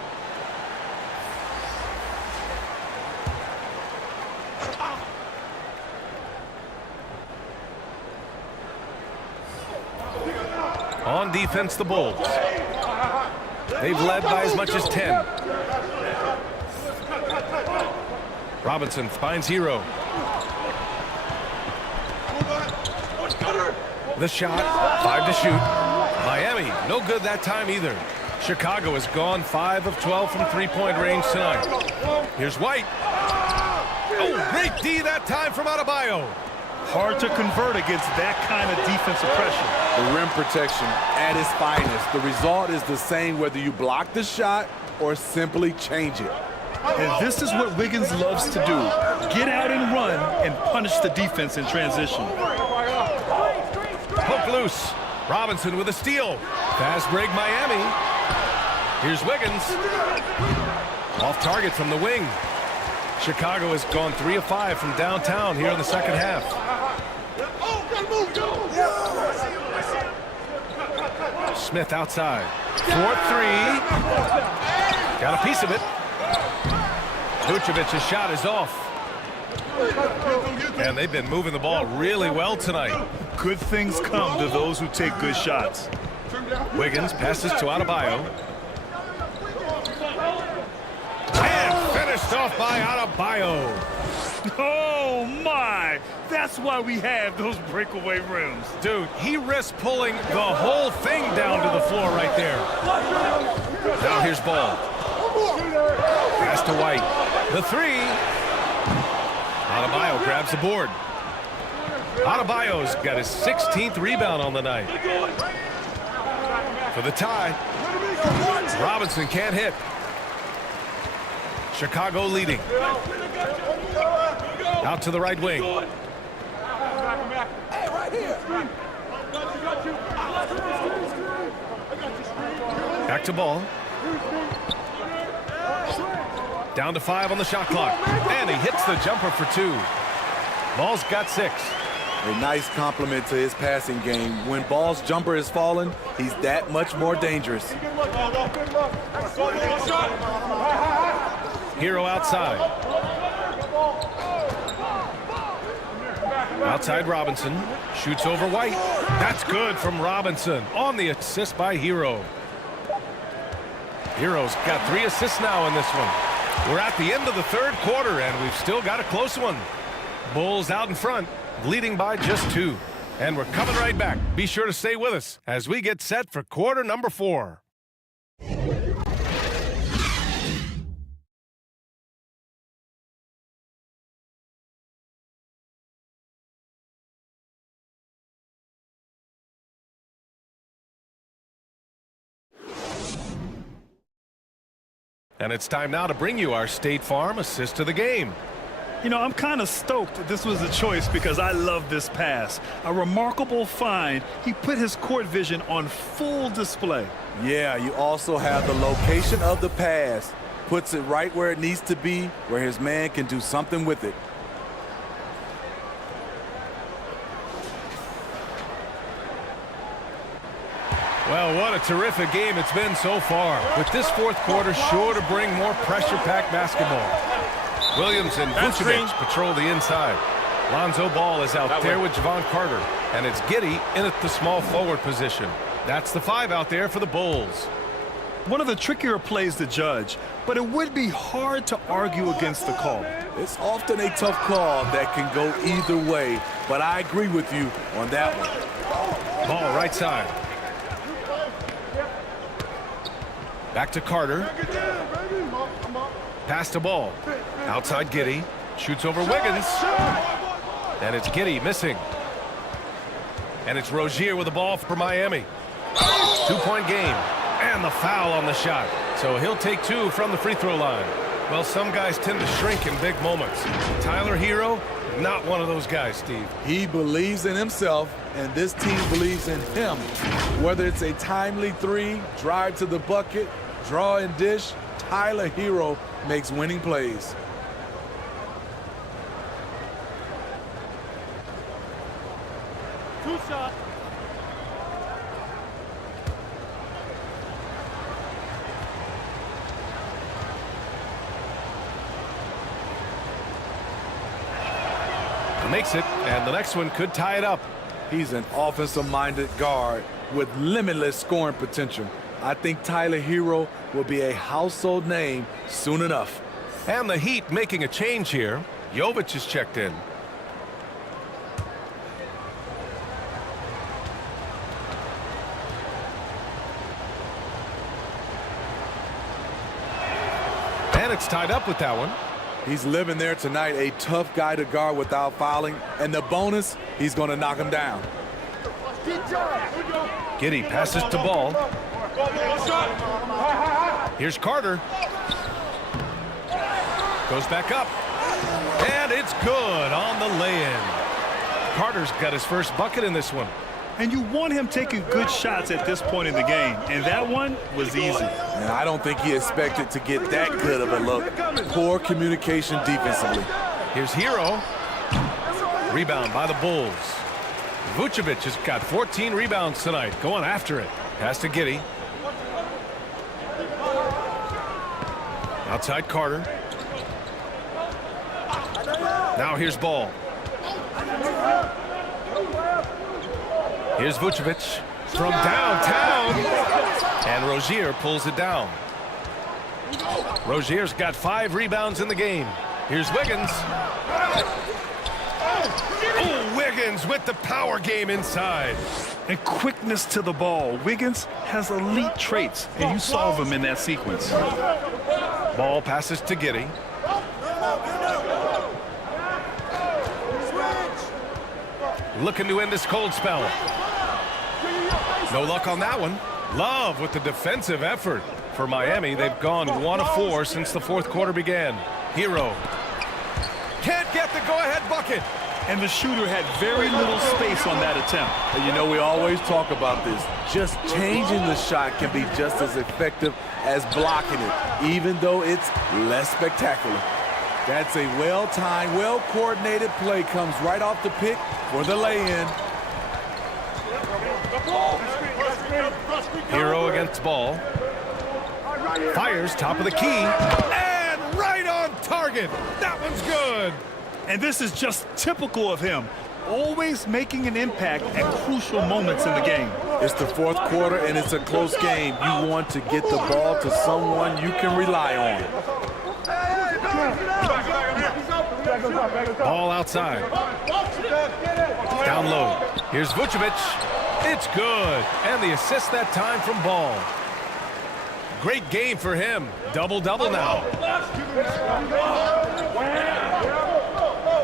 On defense, the Bulls. They've led by as much as 10. Robinson finds Hero. The shot, 5 to shoot. Miami, no good that time either. Chicago has gone 5 of 12 from three-point range tonight. Here's White. Oh, great D that time from Adebayo. Hard to convert against that kind of defensive pressure. The rim protection at its finest. The result is the same whether you block the shot or simply change it. And this is what Wiggins loves to do. Get out and run and punish the defense in transition. Poke loose. Robinson with a steal. Fast break Miami. Here's Wiggins. Off target from the wing. Chicago has gone 3 of 5 from downtown here in the second half. Smith outside. 4-3. Got a piece of it. Vucevic's shot is off. And they've been moving the ball really well tonight. Good things come to those who take good shots. Wiggins passes to Adebayo. And finished off by Adebayo. Oh, my. That's why we have those breakaway rims. Dude, he risked pulling the whole thing down to the floor right there. Now here's Ball. Pass to White. The 3. Adebayo grabs the board. Adebayo's got his 16th rebound on the night. For the tie. Robinson can't hit. Chicago leading. Out to the right wing. Back to Ball. Down to 5 on the shot clock. And he hits the jumper for 2. Ball's got 6. A nice compliment to his passing game. When Ball's jumper is falling, he's that much more dangerous. Hero outside. Outside Robinson. Shoots over White. That's good from Robinson on the assist by Hero. Hero's got 3 assists now in this one. We're at the end of the third quarter, and we've still got a close one. Bulls out in front, leading by just 2. And we're coming right back. Be sure to stay with us as we get set for quarter number 4. And it's time now to bring you our State Farm assist of the game. You know, I'm kind of stoked that this was a choice because I love this pass. A remarkable find. He put his court vision on full display. Yeah, you also have the location of the pass. Puts it right where it needs to be, where his man can do something with it. Well, what a terrific game it's been so far. With this fourth quarter sure to bring more pressure-packed basketball. Williams and Vucevic patrol the inside. Lonzo Ball is out there with Javon Carter. And it's Giddey in at the small forward position. That's the 5 out there for the Bulls. One of the trickier plays to judge, but it would be hard to argue against the call. It's often a tough call that can go either way, but I agree with you on that one. Ball right side. Back to Carter. Pass to Ball. Outside Giddey. Shoots over Wiggins. And it's Giddey missing. And it's Rozier with the ball for Miami. 2-point game. And the foul on the shot. So he'll take 2 from the free throw line. Well, some guys tend to shrink in big moments. Tyler Hero, not one of those guys, Steve. He believes in himself, and this team believes in him. Whether it's a timely 3, drive to the bucket, draw and dish, Tyler Hero makes winning plays. Two shots. Makes it, and the next one could tie it up. He's an offensive-minded guard with limitless scoring potential. I think Tyler Hero will be a household name soon enough. And the Heat making a change here. Jovic is checked in. And it's tied up with that one. He's living there tonight, a tough guy to guard without fouling. And the bonus, he's going to knock him down. Giddey passes to Ball. Here's Carter. Goes back up. And it's good on the lay-in. Carter's got his first bucket in this one. And you want him taking good shots at this point in the game. And that one was easy. And I don't think he expected to get that good of a look. Poor communication defensively. Here's Hero. Rebound by the Bulls. Vucevic has got 14 rebounds tonight. Going after it. Pass to Giddey. Outside Carter. Now here's Ball. Here's Vucevic from downtown. And Rozier pulls it down. Rozier's got 5 rebounds in the game. Here's Wiggins. Oh, Wiggins with the power game inside. And quickness to the ball. Wiggins has elite traits, and you saw them in that sequence. Ball passes to Giddey. looking to end this cold spell. No luck on that one. Love with the defensive effort. For Miami, they've gone 1 of 4 since the fourth quarter began. Hero can't get the go-ahead bucket. And the shooter had very little space on that attempt. And you know, we always talk about this. Just changing the shot can be just as effective as blocking it, even though it's less spectacular. That's a well-timed, well-coordinated play. Comes right off the pick for the lay-in. Hero against ball. Fires top of the key. And right on target. That one's good. And this is just typical of him. Always making an impact at crucial moments in the game. It's the fourth quarter, and it's a close game. You want to get the ball to someone you can rely on. Ball outside. Down low. Here's Vucevic. It's good. And the assist that time from Ball. Great game for him. Double-double now.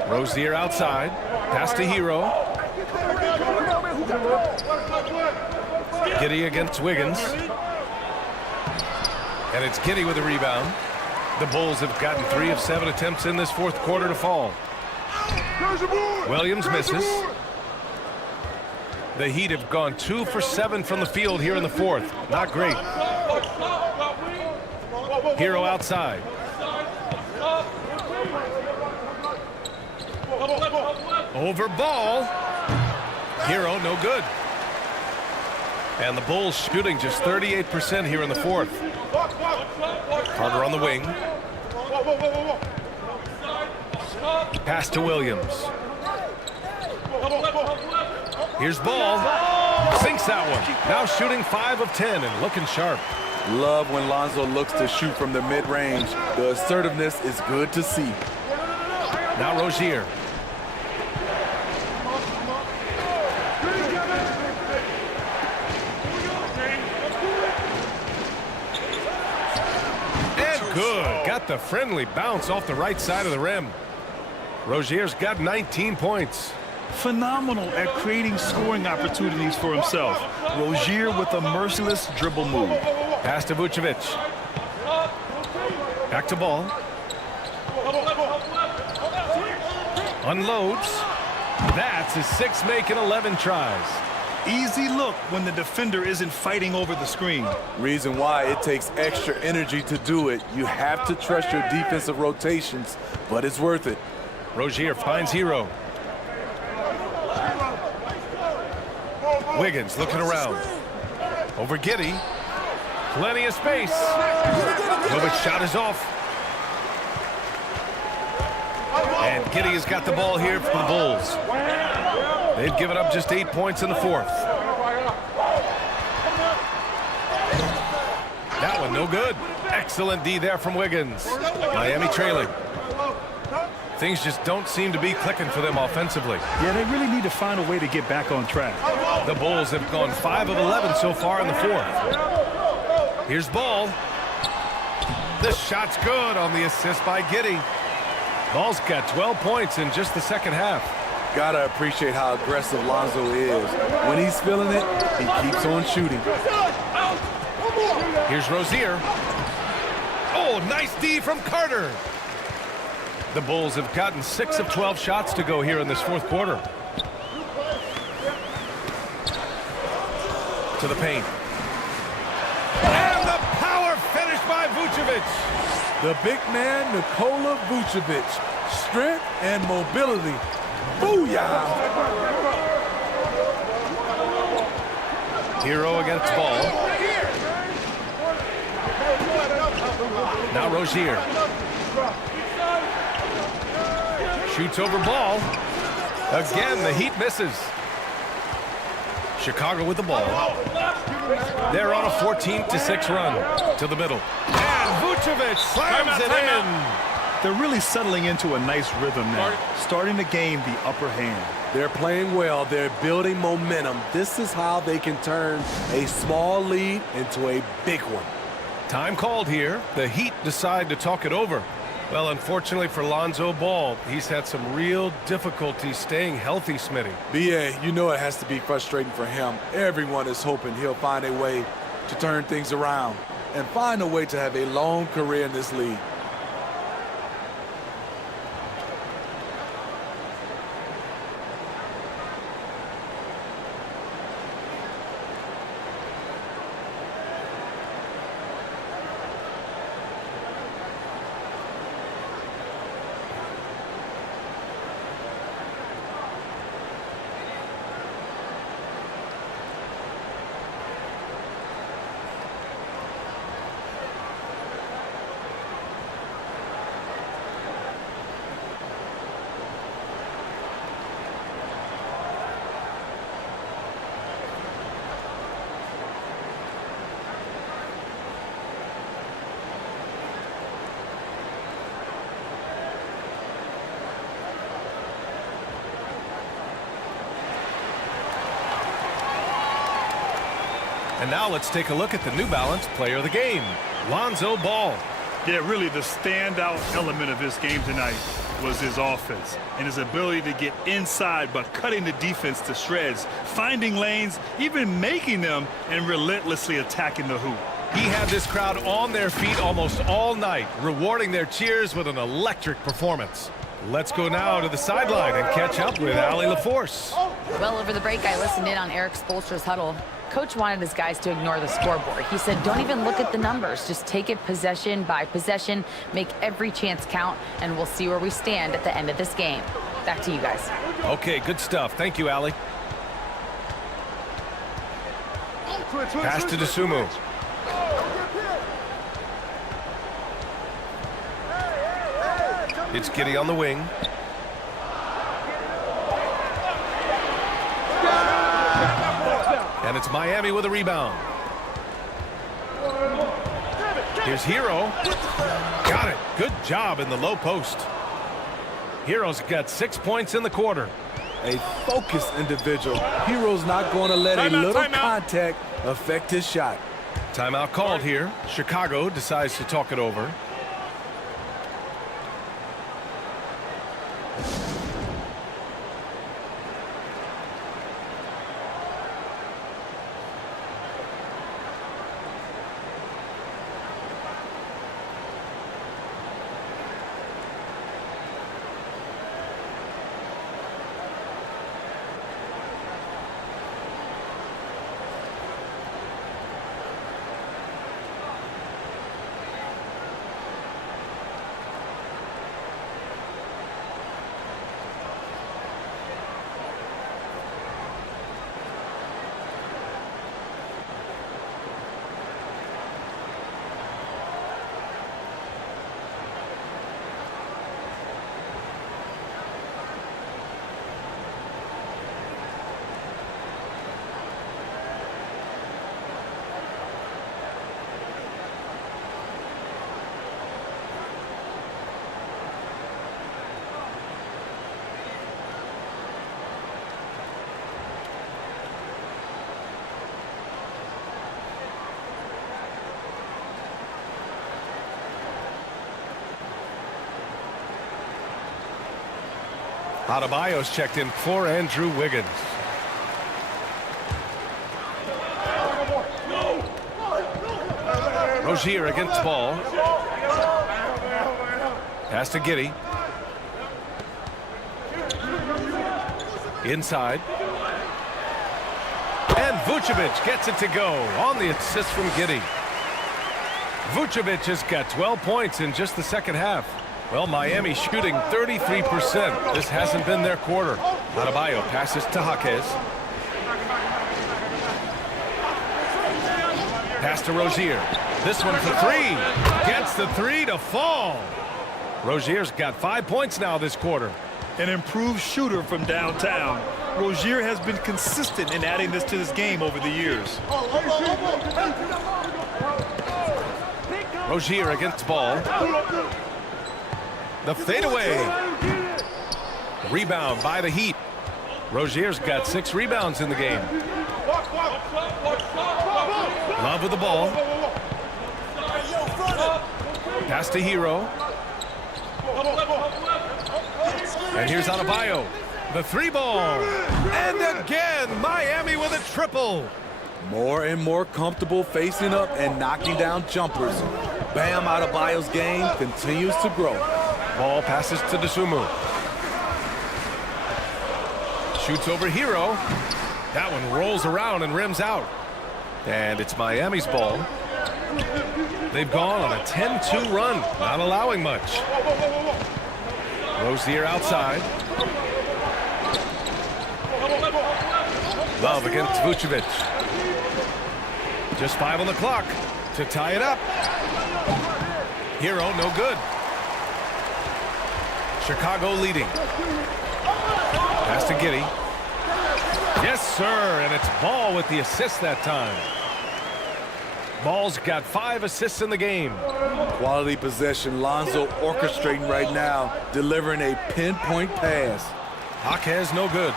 Rozier outside. Pass to Hero. Giddey against Wiggins. And it's Giddey with a rebound. The Bulls have gotten 3 of 7 attempts in this fourth quarter to fall. Williams misses. The Heat have gone 2 for 7 from the field here in the fourth. Not great. Hero outside. Over Ball. Hero no good. And the Bulls shooting just 38% here in the fourth. Carter on the wing. Pass to Williams. Here's Ball. Sinks that one. Now shooting 5 of 10 and looking sharp. Love when Lonzo looks to shoot from the mid-range. The assertiveness is good to see. Now Rozier. And good. Got the friendly bounce off the right side of the rim. Rozier's got 19 points. Phenomenal at creating scoring opportunities for himself. Rozier with a merciless dribble move. Pass to Vucevic. Back to Ball. Unloads. That's his 6th make in 11 tries. Easy look when the defender isn't fighting over the screen. Reason why it takes extra energy to do it. You have to trust your defensive rotations, but it's worth it. Rozier finds Hero. Wiggins looking around. Over Giddey. Plenty of space. Novic's shot is off. And Giddey has got the ball here for the Bulls. They've given up just 8 points in the fourth. That one no good. Excellent D there from Wiggins. Miami trailing. Things just don't seem to be clicking for them offensively. Yeah, they really need to find a way to get back on track. The Bulls have gone 5 of 11 so far in the fourth. Here's Ball. This shot's good on the assist by Giddey. Ball's got 12 points in just the second half. Gotta appreciate how aggressive Lonzo is. When he's feeling it, he keeps on shooting. Here's Rozier. Oh, nice D from Carter. The Bulls have gotten 6 of 12 shots to go here in this fourth quarter. To the paint. And the power finish by Vucevic. The big man, Nikola Vucevic. Strength and mobility. Booyah! Hero against Ball. Now Rozier. Shoots over Ball. Again, the Heat misses. Chicago with the ball. They're on a 14-6 run to the middle. And Vucevic slams it in. They're really settling into a nice rhythm now, starting to gain the upper hand. They're playing well. They're building momentum. This is how they can turn a small lead into a big one. Time called here. The Heat decide to talk it over. Well, unfortunately for Lonzo Ball, he's had some real difficulty staying healthy, Smitty. B.A., you know it has to be frustrating for him. Everyone is hoping he'll find a way to turn things around and find a way to have a long career in this league. And now let's take a look at the New Balance player of the game, Lonzo Ball. Yeah, really the standout element of his game tonight was his offense and his ability to get inside by cutting the defense to shreds, finding lanes, even making them, and relentlessly attacking the hoop. He had this crowd on their feet almost all night, rewarding their cheers with an electric performance. Let's go now to the sideline and catch up with Allie LaForce. Well, over the break, I listened in on Eric Spoelstra's huddle. Coach wanted his guys to ignore the scoreboard. He said, don't even look at the numbers. Just take it possession by possession, make every chance count, and we'll see where we stand at the end of this game. Back to you guys. Okay, good stuff. Thank you, Allie. Pass to Dosunmu. It's Giddey on the wing. And it's Miami with a rebound. Here's Hero. Got it. Good job in the low post. Hero's got 6 points in the quarter. A focused individual. Hero's not going to let a little contact affect his shot. Timeout called here. Chicago decides to talk it over. Adebayo's checked in for Andrew Wiggins. Rozier against Ball. Pass to Giddey. Inside. And Vucevic gets it to go on the assist from Giddey. Vucevic has got 12 points in just the second half. Well, Miami shooting 33%. This hasn't been their quarter. Adebayo passes to Jaquez. Pass to Rozier. This one for three. Gets the three to fall. Rozier's got 5 points now this quarter. An improved shooter from downtown. Rozier has been consistent in adding this to this game over the years. Rozier against Ball. The fadeaway. Rebound by the Heat. Rozier's got 6 rebounds in the game. Love with the ball. Pass to Hero. And here's Adebayo. The 3-ball. And again, Miami with a triple. More and more comfortable facing up and knocking down jumpers. Bam Adebayo's game continues to grow. Ball passes to Dosunmu. Shoots over Hero. That one rolls around and rims out. And it's Miami's ball. They've gone on a 10-2 run, not allowing much. Rozier outside. Love against Vucevic. Just 5 on the clock to tie it up. Hero, no good. Chicago leading. Pass to Giddey. Yes, sir, and it's Ball with the assist that time. Ball's got 5 assists in the game. Quality possession. Lonzo orchestrating right now, delivering a pinpoint pass. Jaquez, no good.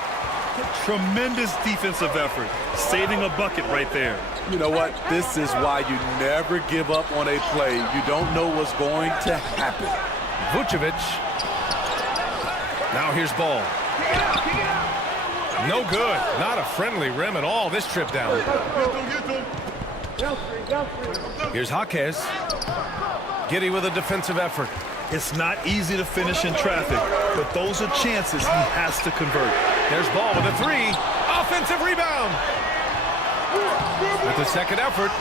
Tremendous defensive effort, saving a bucket right there. You know what? This is why you never give up on a play. You don't know what's going to happen. Vucevic. Now here's Ball. No good. Not a friendly rim at all this trip down. Here's Jaquez. Giddey with a defensive effort. It's not easy to finish in traffic, but those are chances he has to convert. There's Ball with a 3. Offensive rebound. With the second effort.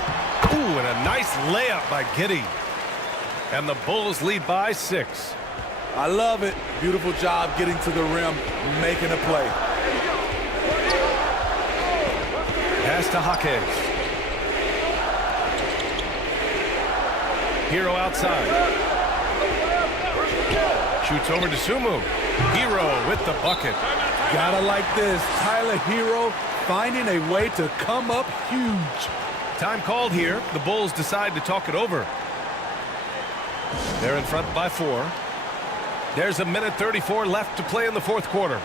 Ooh, and a nice layup by Giddey. And the Bulls lead by 6. I love it. Beautiful job getting to the rim, making a play. Pass to Jaquez. Hero outside. Shoots over to Sumu. Hero with the bucket. Gotta like this. Tyler Hero finding a way to come up huge. Time called here. The Bulls decide to talk it over. They're in front by 4. There's a minute 34 left to play in the fourth quarter.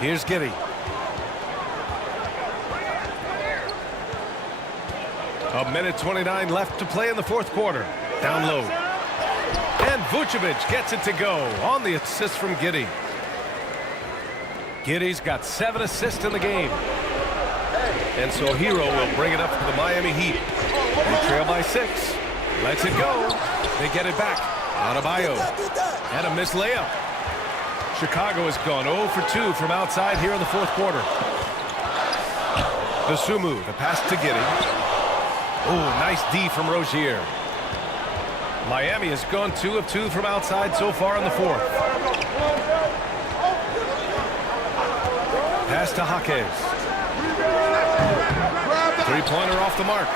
Here's Giddey. A minute 29 left to play in the fourth quarter. Down low. And Vucevic gets it to go on the assist from Giddey. Giddey's got 7 assists in the game. And so Hero will bring it up to the Miami Heat. They trail by 6. Lets it go. They get it back. Adebayo. And a missed layup. Chicago has gone 0 for 2 from outside here in the fourth quarter. Dosunmu, the pass to Giddey. Oh, nice D from Rozier. Miami has gone 2 of 2 from outside so far in the fourth. Pass to Jaquez. 3-pointer off the mark.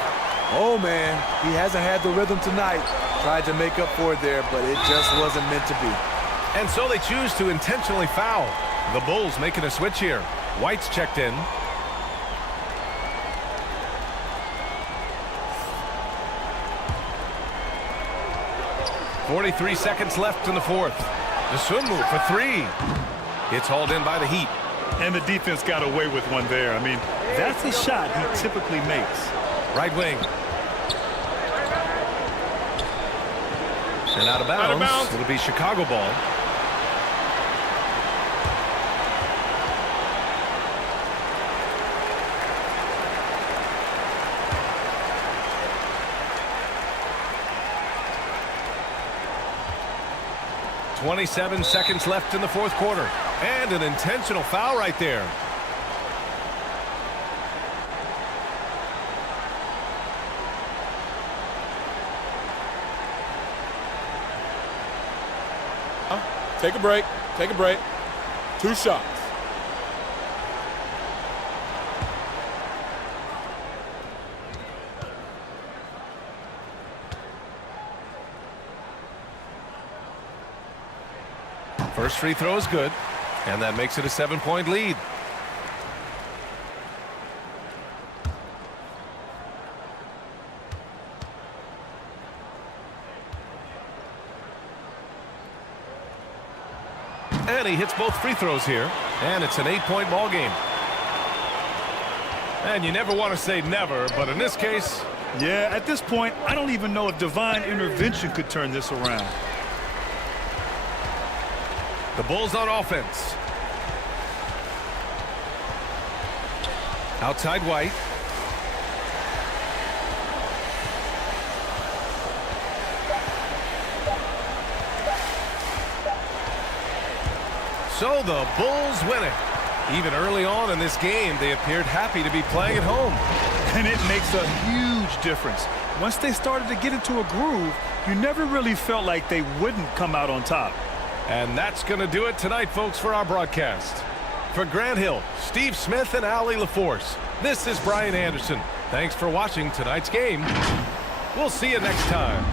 Oh, man, he hasn't had the rhythm tonight. Tried to make up for it there, but it just wasn't meant to be. And so they choose to intentionally foul. The Bulls making a switch here. White's checked in. .43 seconds left in the fourth. Dosunmu for 3. It's hauled in by the Heat. And the defense got away with one there. I mean, that's a shot he typically makes. Right wing. And out of bounds. Out of bounds. It'll be Chicago ball. .27 seconds left in the fourth quarter. And an intentional foul right there. Take a break. Take a break. 2 shots. First free throw is good, and that makes it a 7-point lead. And he hits both free throws here, and it's an 8-point ball game. And you never want to say never, but in this case, yeah, at this point, I don't even know if divine intervention could turn this around. the Bulls on offense. Outside White. So the Bulls win it. Even early on in this game, they appeared happy to be playing at home. And it makes a huge difference. Once they started to get into a groove, you never really felt like they wouldn't come out on top. And that's going to do it tonight, folks, for our broadcast. For Grant Hill, Steve Smith, and Ali LaForce, this is Brian Anderson. Thanks for watching tonight's game. We'll see you next time.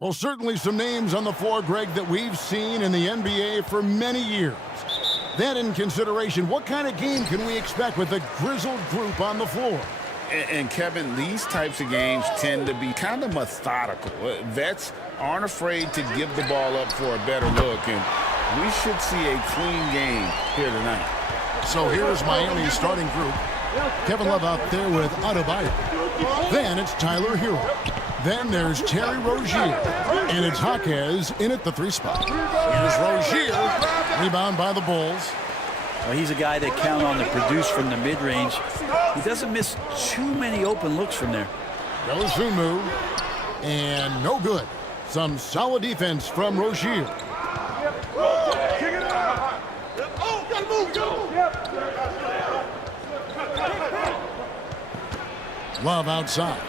Well, certainly some names on the floor, Greg, that we've seen in the NBA for many years. That in consideration, what kind of game can we expect with a grizzled group on the floor? And Kevin, these types of games tend to be kind of methodical. Vets aren't afraid to give the ball up for a better look, and we should see a clean game here tonight. So here's Miami's starting group. Kevin Love out there with Adebayo. Then it's Tyler Hero. Then there's Terry Rozier. And it's Jaquez in at the 3 spot. Here's Rozier. Rebound by the Bulls. Well, he's a guy that count on to produce from the mid-range. He doesn't miss too many open looks from there. Goes Fumu. And no good. Some solid defense from Rozier. Love outside.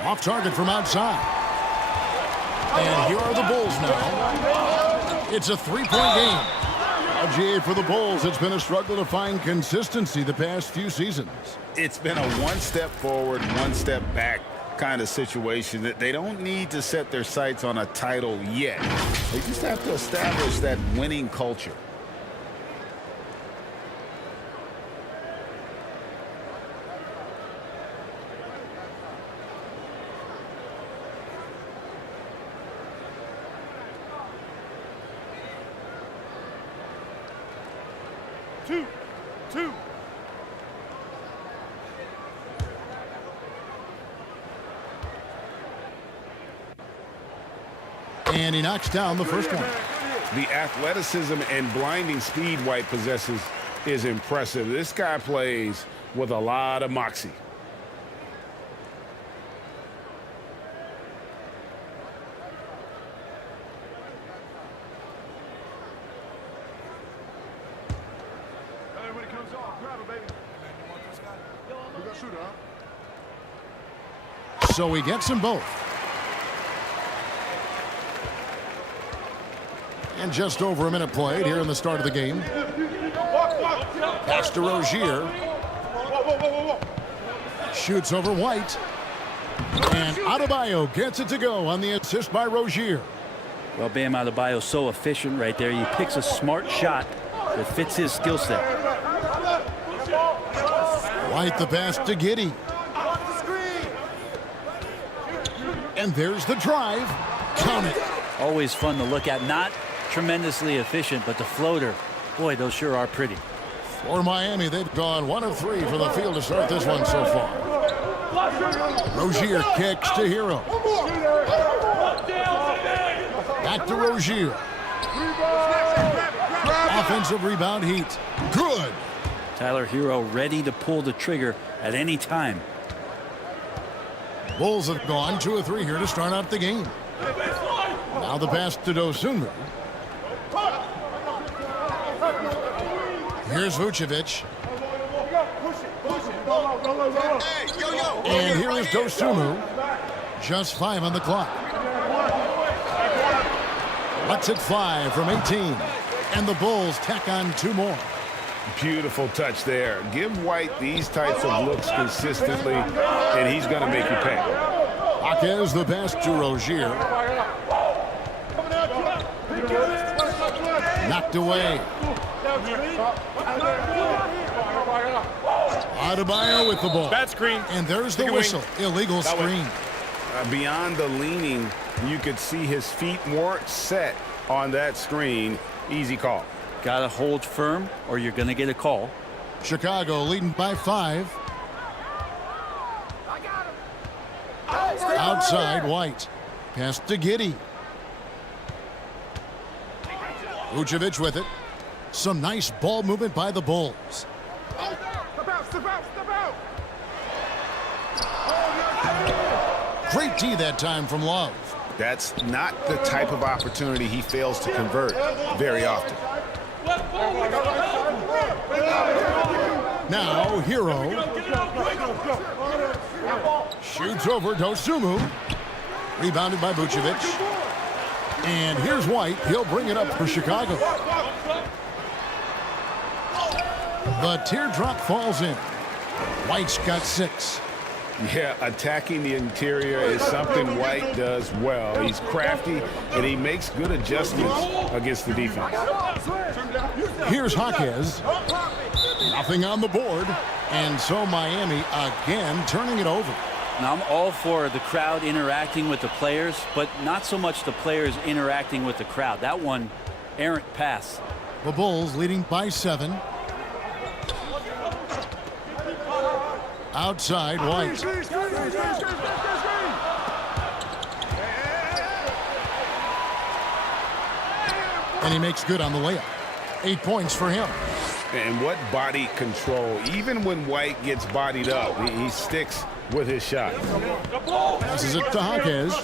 Off target from outside. And here are the Bulls now. It's a 3-point game. GA for the Bulls, it's been a struggle to find consistency the past few seasons. It's been a one step forward, one step back kind of situation that they don't need to set their sights on a title yet. They just have to establish that winning culture. Two. And he knocks down the first one. The athleticism and blinding speed White possesses is impressive. This guy plays with a lot of moxie. So he gets them both. And just over a minute played here in the start of the game. Pass to Rozier. Shoots over White. And Adebayo gets it to go on the assist by Rozier. Well, Bam Adebayo is so efficient right there. He picks a smart shot that fits his skill set. White the pass to Giddey. And there's the drive. Count it. Always fun to look at. Not tremendously efficient, but the floater, boy, those sure are pretty. For Miami, they've gone 1 of 3 from the field to start this one so far. Rozier kicks to Hero. Back to Rozier. Offensive rebound Heat. Good. Tyler Hero ready to pull the trigger at any time. Bulls have gone 2 of 3 here to start out the game. Now the pass to Dosunmu. Here's Vucevic. And here is Dosunmu. Just 5 on the clock. Lets it fly from 18. And the Bulls tack on 2 more. Beautiful touch there. Give White these types of looks consistently, and he's going to make you pay. Jaquez the pass to Rozier. Knocked away. Adebayo with the ball. Bad screen. And there's the whistle. Illegal screen. Beyond the leaning, you could see his feet weren't set on that screen. Easy call. Got to hold firm or you're going to get a call. Chicago leading by 5. Outside White. Pass to Giddey. Vucevic with it. Some nice ball movement by the Bulls. Great D that time from Love. That's not the type of opportunity he fails to convert very often. Now Hero. Shoots over Dosunmu. Rebounded by Vucevic. And here's White. He'll bring it up for Chicago. The teardrop falls in. White's got 6. Yeah, attacking the interior is something White does well. He's crafty, and he makes good adjustments against the defense. Here's Jaquez. Nothing on the board. And so Miami again turning it over. Now, I'm all for the crowd interacting with the players, but not so much the players interacting with the crowd. That one, errant pass. The Bulls leading by 7. Outside White. And he makes good on the layup. 8 points for him. And what body control. Even when White gets bodied up, he sticks with his shot. Passes it to Jaquez.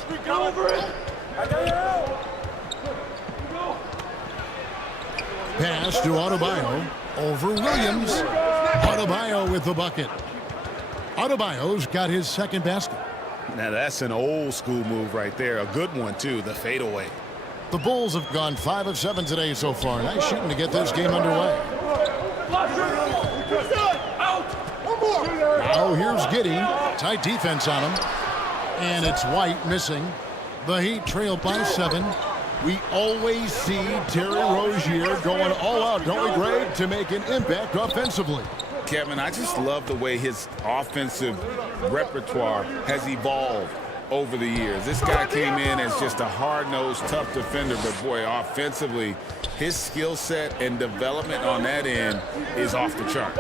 Pass to Adebayo. Over Williams. Adebayo with the bucket. Adebayo's got his second basket. Now that's an old school move right there. A good one, too, the fadeaway. The Bulls have gone 5 of 7 today so far. Nice shooting to get this game underway. Now here's Giddey. Tight defense on him. And it's White missing. The Heat trail by 7. We always see Terry Rozier going all out, don't we, Greg, to make an impact offensively. Kevin, I just love the way his offensive repertoire has evolved over the years. This guy came in as just a hard-nosed, tough defender, but boy, offensively, his skill set and development on that end is off the charts.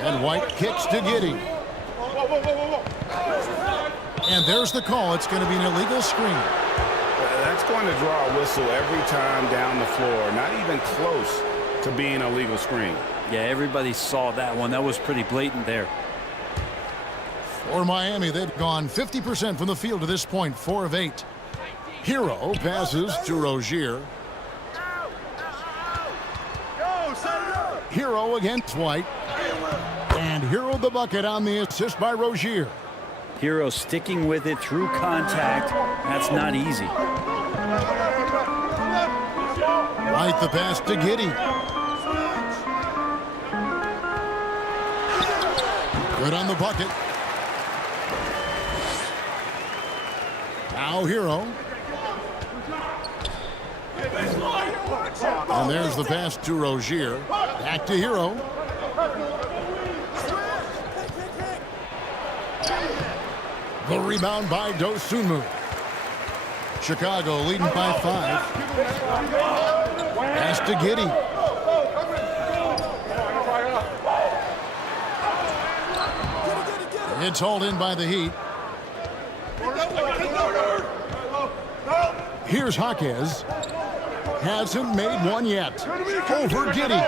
And White kicks to Giddey. And there's the call. It's going to be an illegal screen. That's going to draw a whistle every time down the floor. Not even close to being a legal screen. Yeah, everybody saw that one. That was pretty blatant there. For Miami, they've gone 50% from the field to this point, 4 of 8. Hero passes to Rozier. Hero against White. And Hero the bucket on the assist by Rozier. Hero sticking with it through contact. That's not easy. Right the pass to Giddey. Good on the bucket. Now Hero. And there's the pass to Rozier. Back to Hero. The rebound by Dosunmu. Chicago leading by 5. Pass to Giddey. It's hauled in by the Heat. Here's Jaquez. Hasn't made one yet. Over Giddey.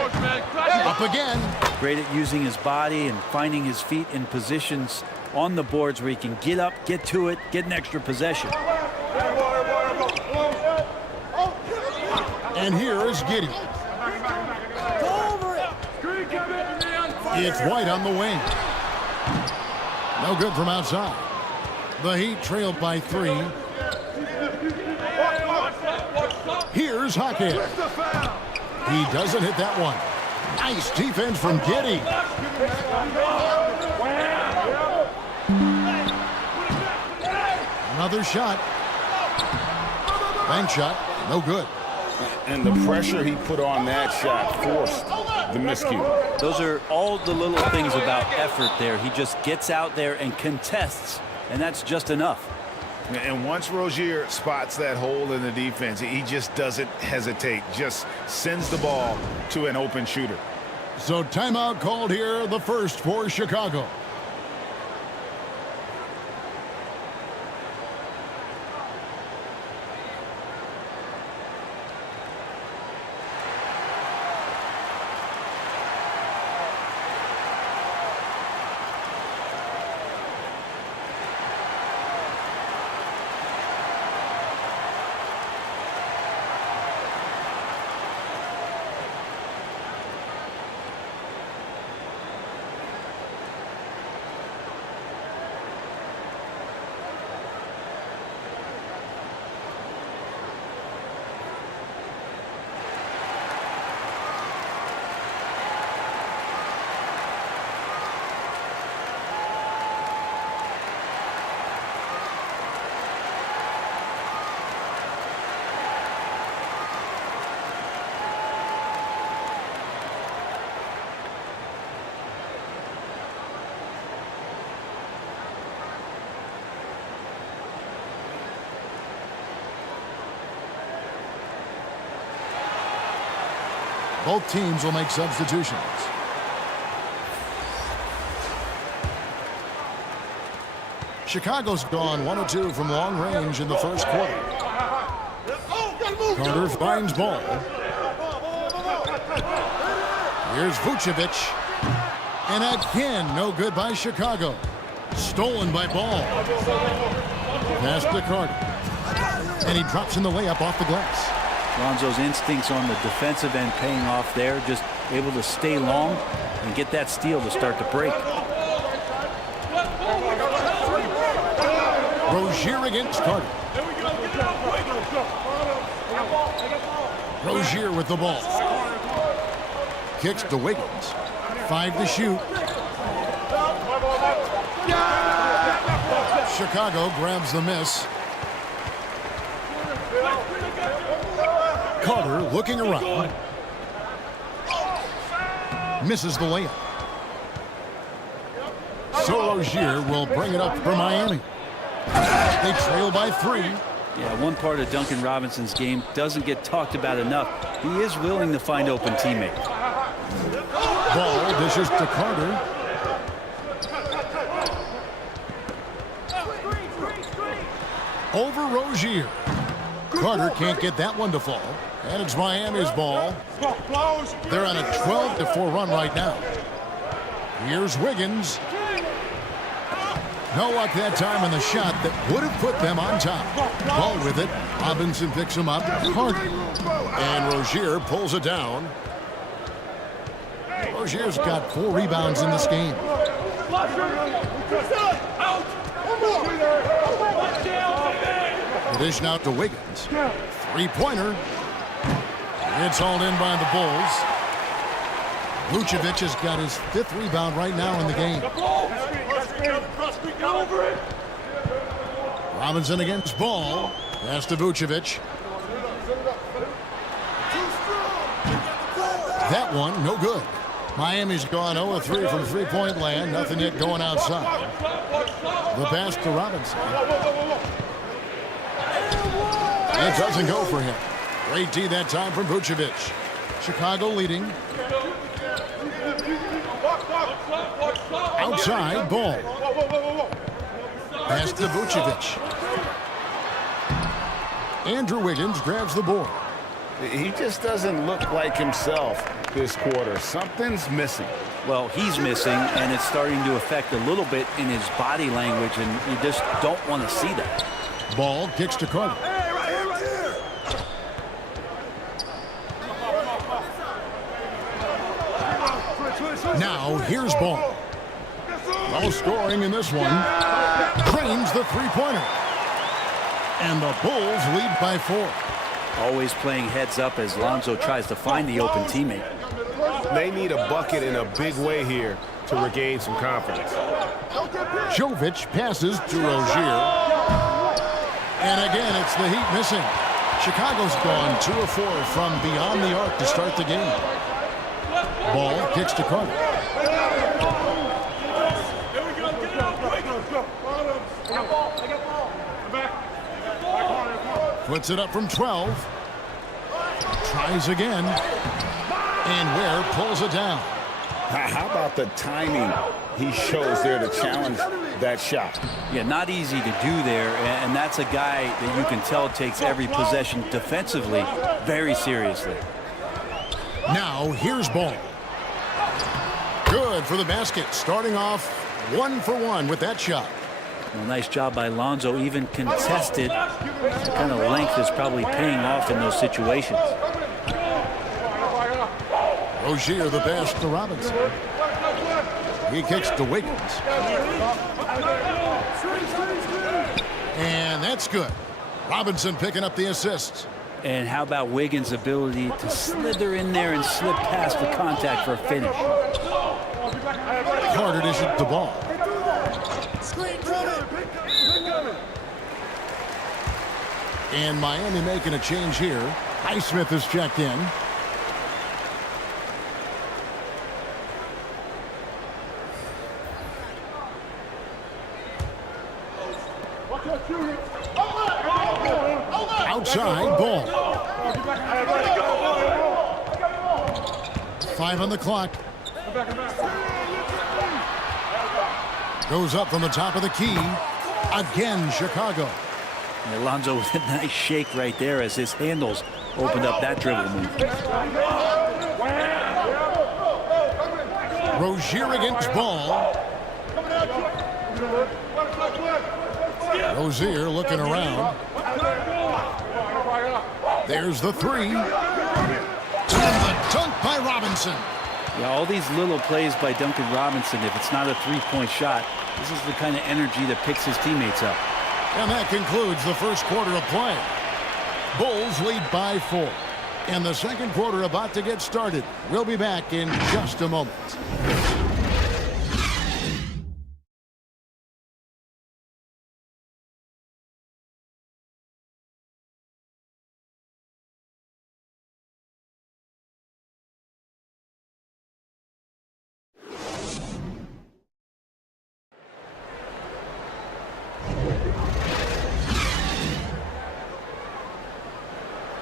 Up again. Great at using his body and finding his feet in positions on the boards where he can get up, get to it, get an extra possession. And here is Giddey. It's White on the wing. No good from outside. The Heat trailed by 3. Here's Jaquez. He doesn't hit that one. Nice defense from Giddey. Another shot. Bank shot. No good. And the pressure he put on that shot forced the miscue. Those are all the little things about effort there. He just gets out there and contests, and that's just enough. And once Rozier spots that hole in the defense, he just doesn't hesitate, just sends the ball to an open shooter. So timeout called here, the first for Chicago. Both teams will make substitutions. Chicago's gone 1 of 2 from long range in the first quarter. Carter finds ball. Here's Vucevic. And again, no good by Chicago. Stolen by Ball. Pass to Carter. And he drops in the layup off the glass. Lonzo's instincts on the defensive end paying off there, just able to stay long and get that steal to start the break. Rozier against Carter. Rozier with the ball. Kicks to Wiggins. 5 to shoot. Chicago grabs the miss. Carter looking around. Misses the layup. So Rozier will bring it up for Miami. They trail by 3. Yeah, one part of Duncan Robinson's game doesn't get talked about enough. He is willing to find open teammates. Ball dishes to Carter. Over Rozier. Carter can't get that one to fall. And it's Miami's ball. They're on a 12-4 run right now. Here's Wiggins. No luck that time on the shot that would have put them on top. Ball with it. Robinson picks him up. Carter. And Rozier pulls it down. Rozier's got 4 rebounds in this game. The dish now to Wiggins. Three-pointer. It's hauled in by the Bulls. Vucevic has got his 5th rebound right now in the game. Robinson against Ball. Pass to Vucevic. That one, no good. Miami's gone 0-3 from three-point land. Nothing yet going outside. The pass to Robinson. It doesn't go for him. Great D that time from Vucevic. Chicago leading. Outside, Ball. Pass to Vucevic. Andrew Wiggins grabs the board. He just doesn't look like himself this quarter. Something's missing. Well, he's missing, and it's starting to affect a little bit in his body language, and you just don't want to see that. Ball kicks to Carter. Now here's Ball. No scoring in this one. Drains the three-pointer. And the Bulls lead by 4. Always playing heads up as Lonzo tries to find the open teammate. They need a bucket in a big way here to regain some confidence. Jovic passes to Rozier. And again, it's the Heat missing. Chicago's gone 2 of 4 from beyond the arc to start the game. Ball kicks to Carter. Puts it up from 12. Tries again. And Ware pulls it down. How about the timing he shows there to challenge that shot? Yeah, not easy to do there, and that's a guy that you can tell takes every possession defensively very seriously. Now here's Ball. Good for the basket. Starting off 1 for 1 with that shot. Well, nice job by Lonzo. Even contested, the kind of length is probably paying off in those situations. Rozier the pass to Robinson. He kicks to Wiggins. And that's good. Robinson picking up the assist. And how about Wiggins' ability to slither in there and slip past the contact for a finish? Carter dishes the ball. And Miami making a change here. Highsmith is checked in. Outside, Ball. 5 on the clock. Goes up from the top of the key. Again, Chicago. And Alonzo with a nice shake right there as his handles opened up that dribble move. Rozier against Ball. Rozier looking around. There's the 3. And the dunk by Robinson. Yeah, all these little plays by Duncan Robinson, if it's not a three-point shot, this is the kind of energy that picks his teammates up. And that concludes the first quarter of play. Bulls lead by 4. And the second quarter about to get started. We'll be back in just a moment.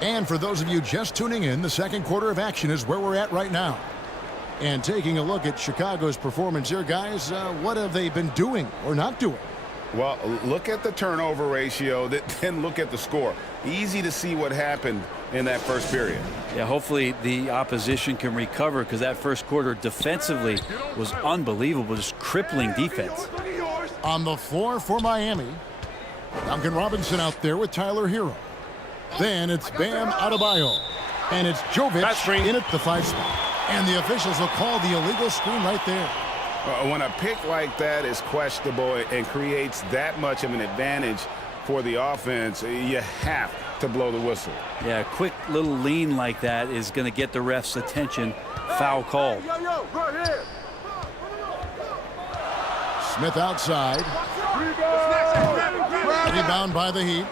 And for those of you just tuning in, the second quarter of action is where we're at right now. And taking a look at Chicago's performance here, guys, what have they been doing or not doing? Well, look at the turnover ratio, then look at the score. Easy to see what happened in that first period. Yeah, hopefully the opposition can recover because that first quarter defensively was unbelievable, just crippling defense. On the floor for Miami, Duncan Robinson out there with Tyler Hero. Then it's Bam Adebayo. And it's Jovic in at the 5 spot. And the officials will call the illegal screen right there. When a pick like that is questionable and creates that much of an advantage for the offense, you have to blow the whistle. Yeah, a quick little lean like that is going to get the ref's attention. Foul call. Smith outside. Rebound by the Heat.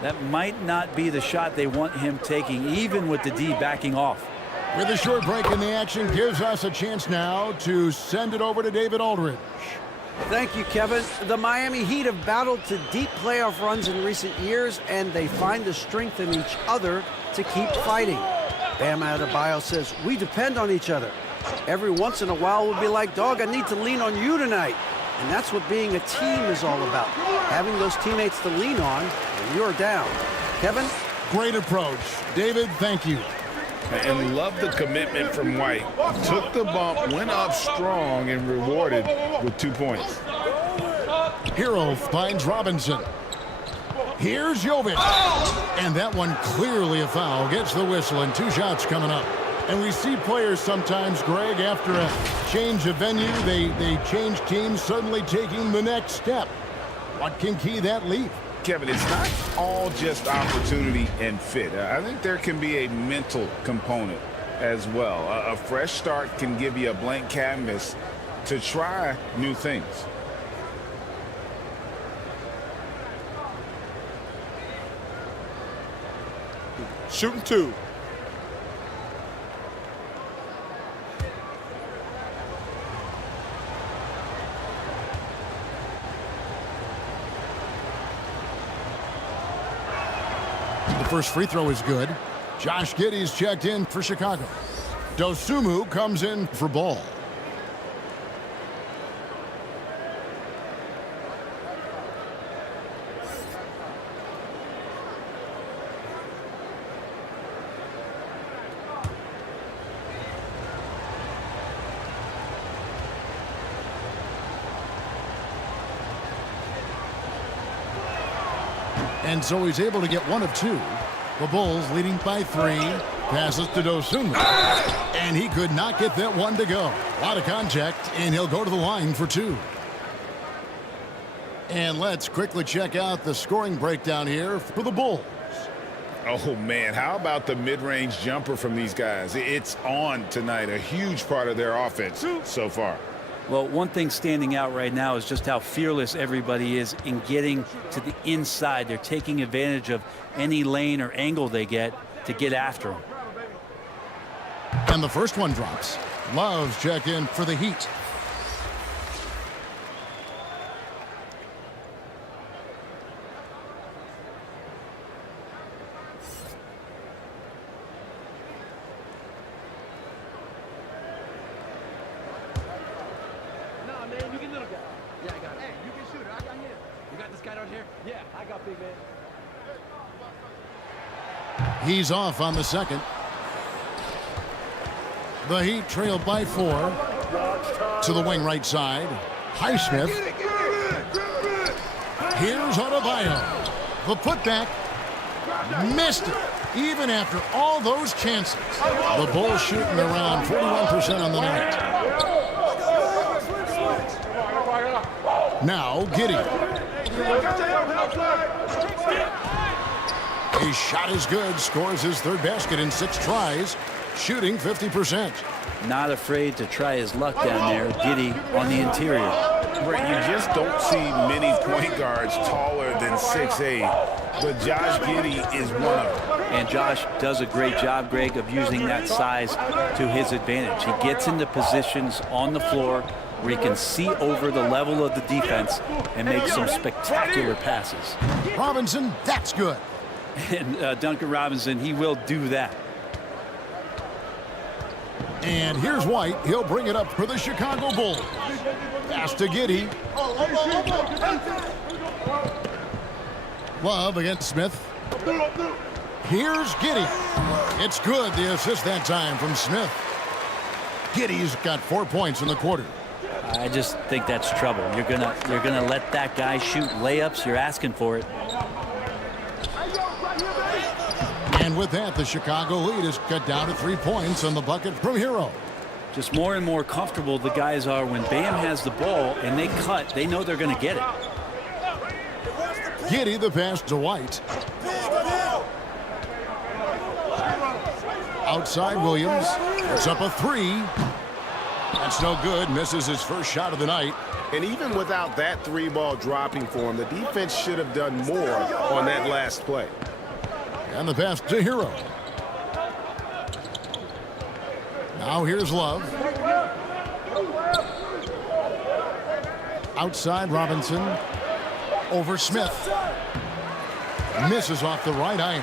That might not be the shot they want him taking, even with the D backing off. With a short break in the action, gives us a chance now to send it over to David Aldridge. Thank you, Kevin. The Miami Heat have battled to deep playoff runs in recent years, and they find the strength in each other to keep fighting. Bam Adebayo says, we depend on each other. Every once in a while, we'll be like, dog, I need to lean on you tonight. And that's what being a team is all about. Having those teammates to lean on when you're down. Kevin? Great approach. David, thank you. And love the commitment from White. Took the bump, went up strong, and rewarded with 2 points. Hero finds Robinson. Here's Jovic. And that one clearly a foul. Gets the whistle, and 2 shots coming up. And we see players sometimes, Greg, after a change of venue, they change teams, suddenly taking the next step. What can key that leap? Kevin, it's not all just opportunity and fit. I think there can be a mental component as well. A fresh start can give you a blank canvas to try new things. Shooting 2. The first free throw is good. Josh Giddey's checked in for Chicago. Dosunmu comes in for Ball. And so he's able to get 1 of 2. The Bulls leading by 3. Passes to Dosunmu. And he could not get that one to go. A lot of contact, and he'll go to the line for 2. And let's quickly check out the scoring breakdown here for the Bulls. Oh, man, how about the mid-range jumper from these guys? It's on tonight, a huge part of their offense so far. Well, one thing standing out right now is just how fearless everybody is in getting to the inside. They're taking advantage of any lane or angle they get to get after them. And the first one drops. Love's checked in for the Heat. He's off on the second. The Heat trail by 4 to the wing right side. Highsmith. Here's Adebayo. The putback. Missed it. Even after all those chances. The Bulls shooting around 41% on the night. Now Giddey. His shot is good. Scores his 3rd basket in 6 tries. Shooting 50%. Not afraid to try his luck down there. Giddey on the interior. Brett, you just don't see many point guards taller than 6'8", but Josh Giddey is one of them. And Josh does a great job, Greg, of using that size to his advantage. He gets into positions on the floor where he can see over the level of the defense and make some spectacular passes. Robinson, that's good. And Duncan Robinson, he will do that. And here's White. He'll bring it up for the Chicago Bulls. Pass to Giddey. Love against Smith. Here's Giddey. It's good. The assist that time from Smith. Giddey's got 4 points in the quarter. I just think that's trouble. You're gonna let that guy shoot layups. You're asking for it. And with that, the Chicago lead is cut down to 3 points on the bucket from Hero. just more and more comfortable the guys are when Bam has the ball and they cut, they know they're going to get it. Giddey the pass to White. Outside Williams. It's up a three. That's no good. Misses his first shot of the night. And even without that three ball dropping for him, the defense should have done more on that last play. And the pass to Hero. Now here's Love. Outside Robinson. Over Smith. Misses off the right iron.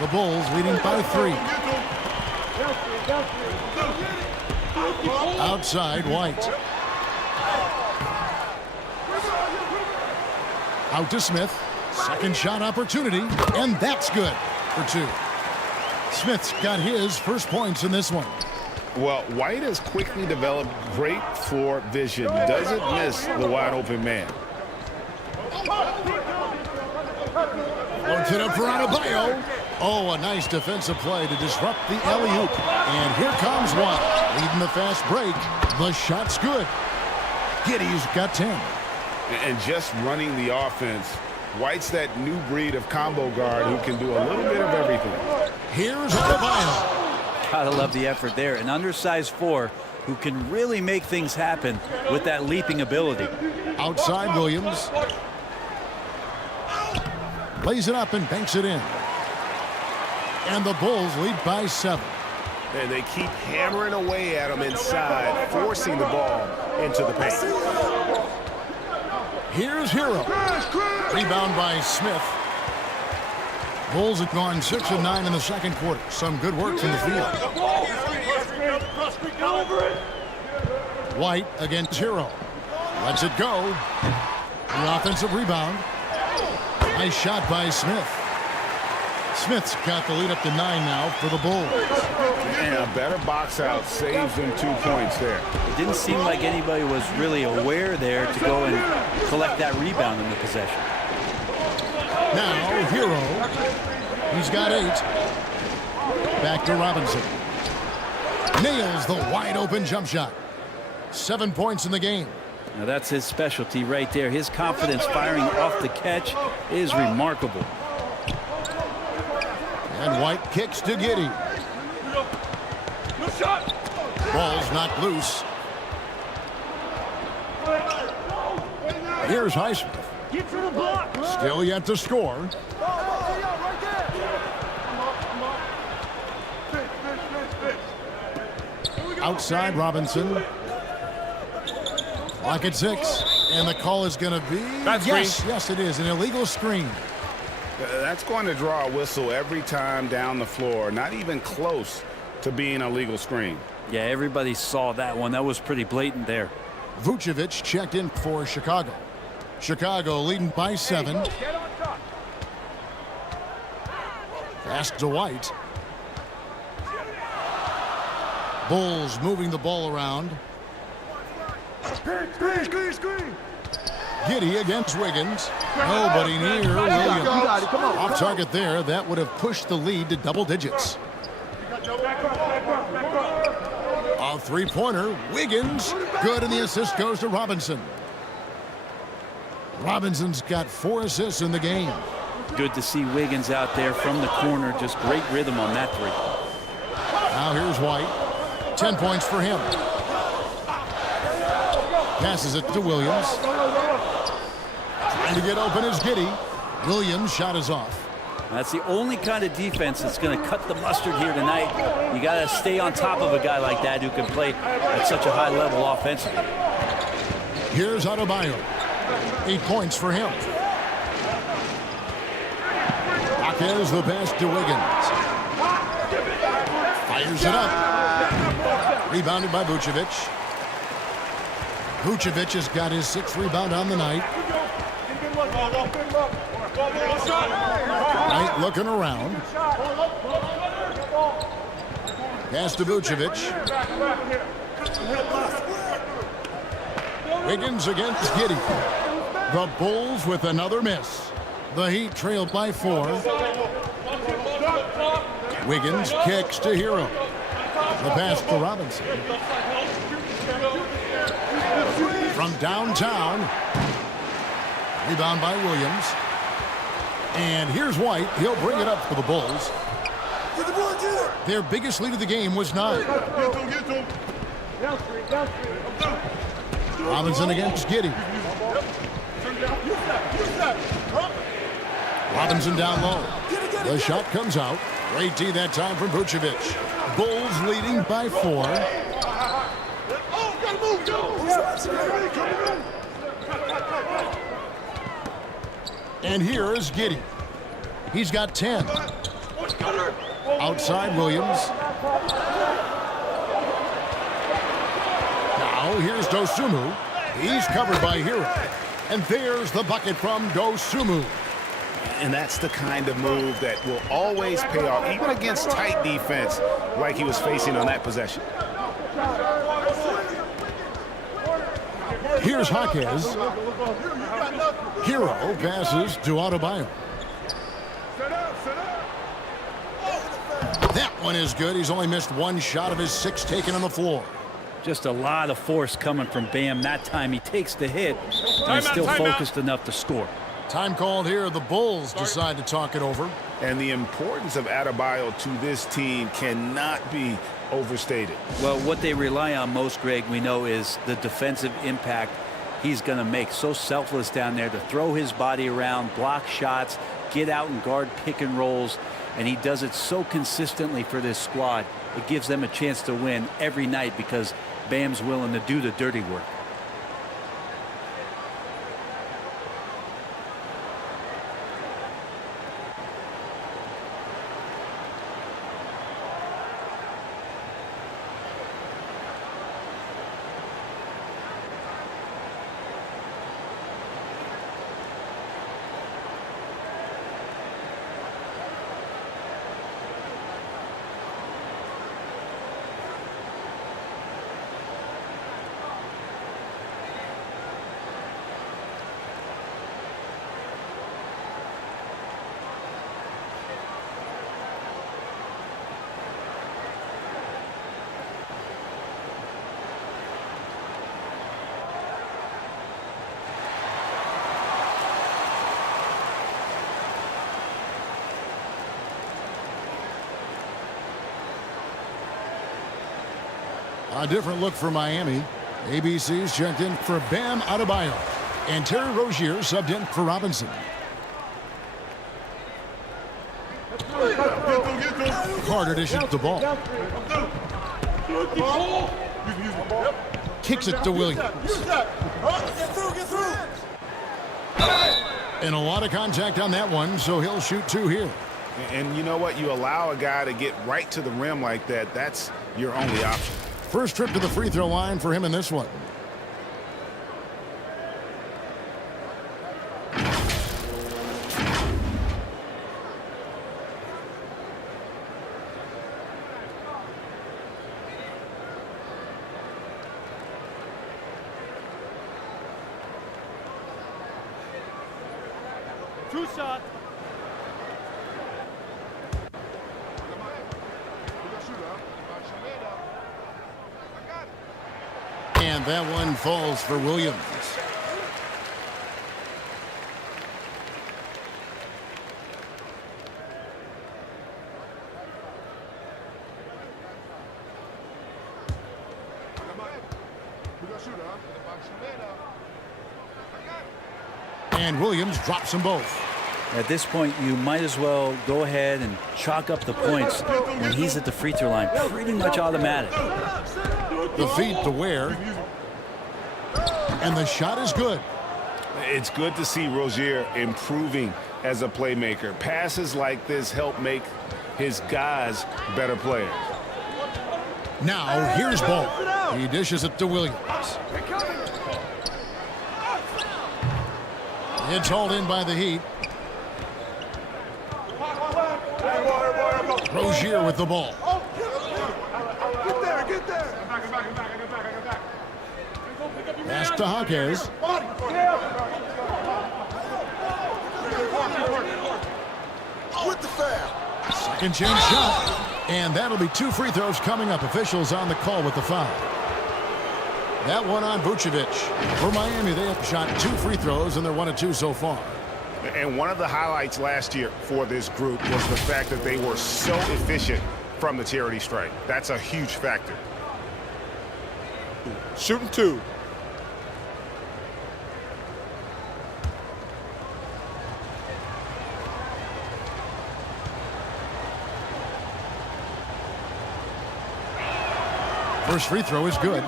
The Bulls leading by 3. Outside White. Out to Smith. Second shot opportunity, and that's good for 2. Smith's got his first points in this one. Well, White has quickly developed great floor vision. Doesn't miss the wide open man. Loads it up for Adebayo. Oh, a nice defensive play to disrupt the alley-oop. And here comes White, leading the fast break. The shot's good. Giddey's got 10. And just running the offense, White's that new breed of combo guard who can do a little bit of everything. Here's Adebayo. Gotta love the effort there. An undersized 4 who can really make things happen with that leaping ability. Outside Williams. Lays it up and banks it in. And the Bulls lead by 7. And they keep hammering away at him inside, forcing the ball into the paint. Here's Hero. Rebound by Smith. Bulls have gone 6 of 9 in the second quarter. Some good work from the field. White against Hero. Lets it go. The offensive rebound. Nice shot by Smith. Smith's got the lead up to 9 now for the Bulls. And a better box out saves them 2 points there. It didn't seem like anybody was really aware there to go and collect that rebound in the possession. Now Hero. He's got 8. Back to Robinson. Nails the wide open jump shot. 7 points in the game. Now that's his specialty right there. His confidence firing off the catch is remarkable. And White kicks to Giddey. Ball's knocked loose. Here's Highsmith. Still yet to score. Outside Robinson. Clock at 6. And the call is going to be... Yes, it is. An illegal screen. That's going to draw a whistle every time down the floor. Not even close to being a legal screen. Yeah, everybody saw that one. That was pretty blatant there. Vucevic checked in for Chicago. Chicago leading by 7. Pass to White. Bulls moving the ball around. Giddey against Wiggins. Nobody near Williams. Off target there. That would have pushed the lead to double digits. A three-pointer. Wiggins. Good, and the assist goes to Robinson. Robinson's got 4 assists in the game. Good to see Wiggins out there from the corner. Just great rhythm on that 3. Now here's White. 10 points for him. Passes it to Williams. Trying to get open is Giddey. Williams' shot is off. That's the only kind of defense that's going to cut the mustard here tonight. You got to stay on top of a guy like that who can play at such a high level offensively. Here's Adebayo. 8 points for him. Marquez the pass to Wiggins. Fires it up. Rebounded by Vucevic. Vucevic has got his 6th rebound on the night. White looking around. Pass to Vucevic. Wiggins against Giddey. The Bulls with another miss. The Heat trailed by 4. Wiggins kicks to Hero. The pass to Robinson. From downtown. Rebound by Williams. And here's White. He'll bring it up for the Bulls. Their biggest lead of the game was 9. Robinson against Giddey. Robinson down low. The shot comes out. Great D that time from Vucevic. Bulls leading by 4. And here is Giddey. He's got 10. Outside Williams. Now here's Dosunmu. He's covered by Hero. And there's the bucket from Dosunmu. And that's the kind of move that will always pay off, even against tight defense like he was facing on that possession. Here's Jaquez. Hero passes to Adebayo. That one is good. He's only missed 1 shot of his 6 taken on the floor. Just a lot of force coming from Bam. That time he takes the hit and he's still focused enough to score. Time called here. The Bulls decide to talk it over. And the importance of Adebayo to this team cannot be overstated. Well, what they rely on most, Greg, we know, is the defensive impact he's going to make. So selfless down there to throw his body around, block shots, get out and guard pick and rolls. And he does it so consistently for this squad. It gives them a chance to win every night because Bam's willing to do the dirty work. A different look for Miami. ABC's checked in for Bam Adebayo. And Terry Rozier subbed in for Robinson. Carter dishes the ball. Kicks it to Williams. And a lot of contact on that one, so he'll shoot 2 here. And you know what? You allow a guy to get right to the rim like that, that's your only option. First trip to the free throw line for him in this one. Two shot. And that one falls for Williams. And Williams drops them both. At this point, you might as well go ahead and chalk up the points when he's at the free throw line. Pretty much automatic. The feed to Ware. And the shot is good. It's good to see Rozier improving as a playmaker. Passes like this help make his guys better players. Now here's Ball. He dishes it to Williams. It's hauled in by the Heat. Rozier with the ball. Get there. Pass to Jaquez. With the foul. Second chance shot. And that'll be 2 free throws coming up. Officials on the call with the foul. That one on Vucevic. For Miami, they have shot 2 free throws, and they're 1 of 2 so far. And one of the highlights last year for this group was the fact that they were so efficient from the charity stripe. That's a huge factor. Shooting 2. First free throw is good.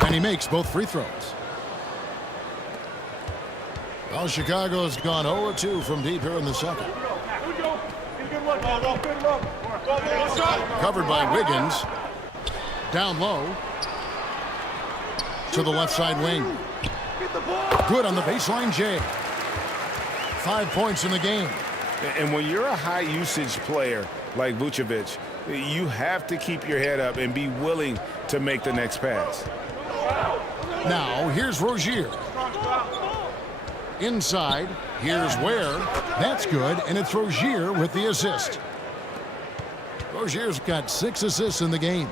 And he makes both free throws. Well, Chicago's gone 0-2 from deep here in the second. Covered by Wiggins. Down low. To the left side wing. Good on the baseline, Jay. 5 points in the game. And when you're a high-usage player like Vucevic, you have to keep your head up and be willing to make the next pass. Now, here's Rozier. Inside, here's Ware. That's good, and it's Rozier with the assist. Rozier's got 6 assists in the game.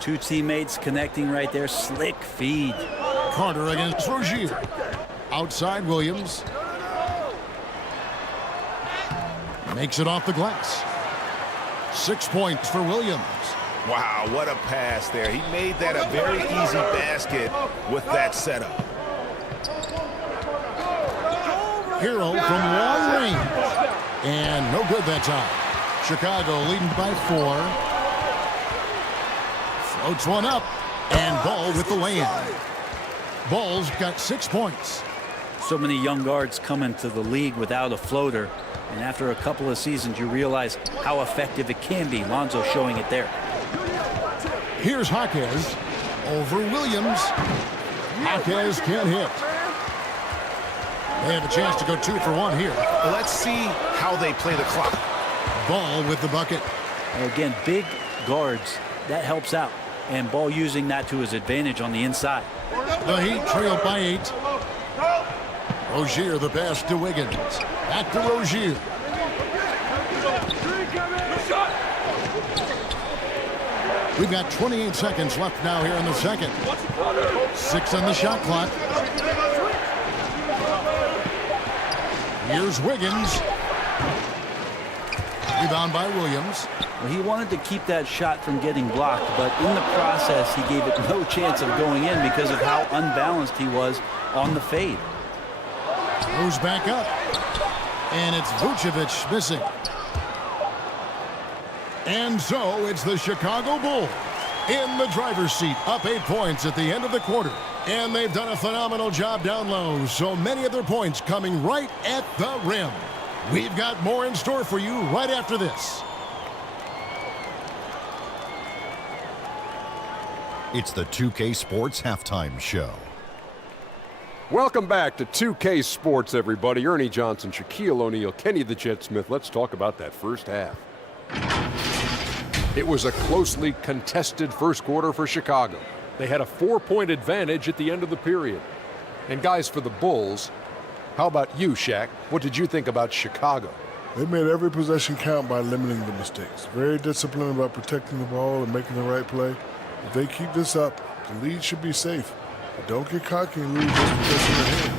2 teammates connecting right there. Slick feed. Carter against Rozier. Outside Williams. Makes it off the glass. 6 points for Williams. Wow, what a pass there. He made that a very easy basket with that setup. Hero from long range. And no good that time. Chicago leading by 4. Floats one up. And Ball with the lay-in. Ball's got 6 points. So many young guards come into the league without a floater. And after a couple of seasons, you realize how effective it can be. Lonzo showing it there. Here's Jaquez over Williams. Jaquez can't hit. They have a chance to go 2 for 1 here. Let's see how they play the clock. Ball with the bucket. And again, big guards, that helps out. And Ball using that to his advantage on the inside. The Heat trail by 8. Rozier the pass to Wiggins. Back to Rozier. We've got 28 seconds left now here in the second. 6 on the shot clock. Here's Wiggins. Rebound by Williams. Well, he wanted to keep that shot from getting blocked, but in the process, he gave it no chance of going in because of how unbalanced he was on the fade. Moves back up. And it's Vucevic missing. And so it's the Chicago Bulls in the driver's seat, up 8 points at the end of the quarter. And they've done a phenomenal job down low, so many of their points coming right at the rim. We've got more in store for you right after this. It's the 2K Sports Halftime Show. Welcome back to 2K Sports, everybody. Ernie Johnson, Shaquille O'Neal, Kenny the Jet Smith. Let's talk about that first half. It was a closely contested first quarter for Chicago. They had a 4-point advantage at the end of the period. And guys, for the Bulls, how about you, Shaq? What did you think about Chicago? They made every possession count by limiting the mistakes. Very disciplined about protecting the ball and making the right play. If they keep this up, the lead should be safe. But don't get cocky and lose just because you're ahead.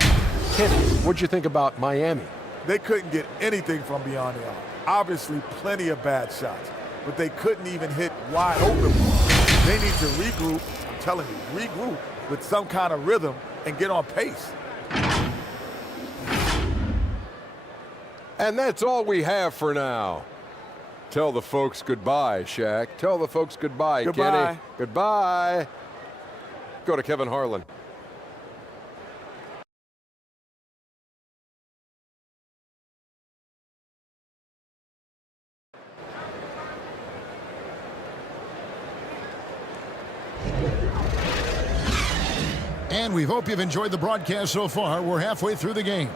Kenny, what'd you think about Miami? They couldn't get anything from beyond the arc. Obviously, plenty of bad shots, but they couldn't even hit wide open ones. They need to regroup, I'm telling you, regroup with some kind of rhythm and get on pace. And that's all we have for now. Tell the folks goodbye, Shaq. Tell the folks goodbye, Goodbye. Kenny. Goodbye. Go to Kevin Harlan. And we hope you've enjoyed the broadcast so far. We're halfway through the game.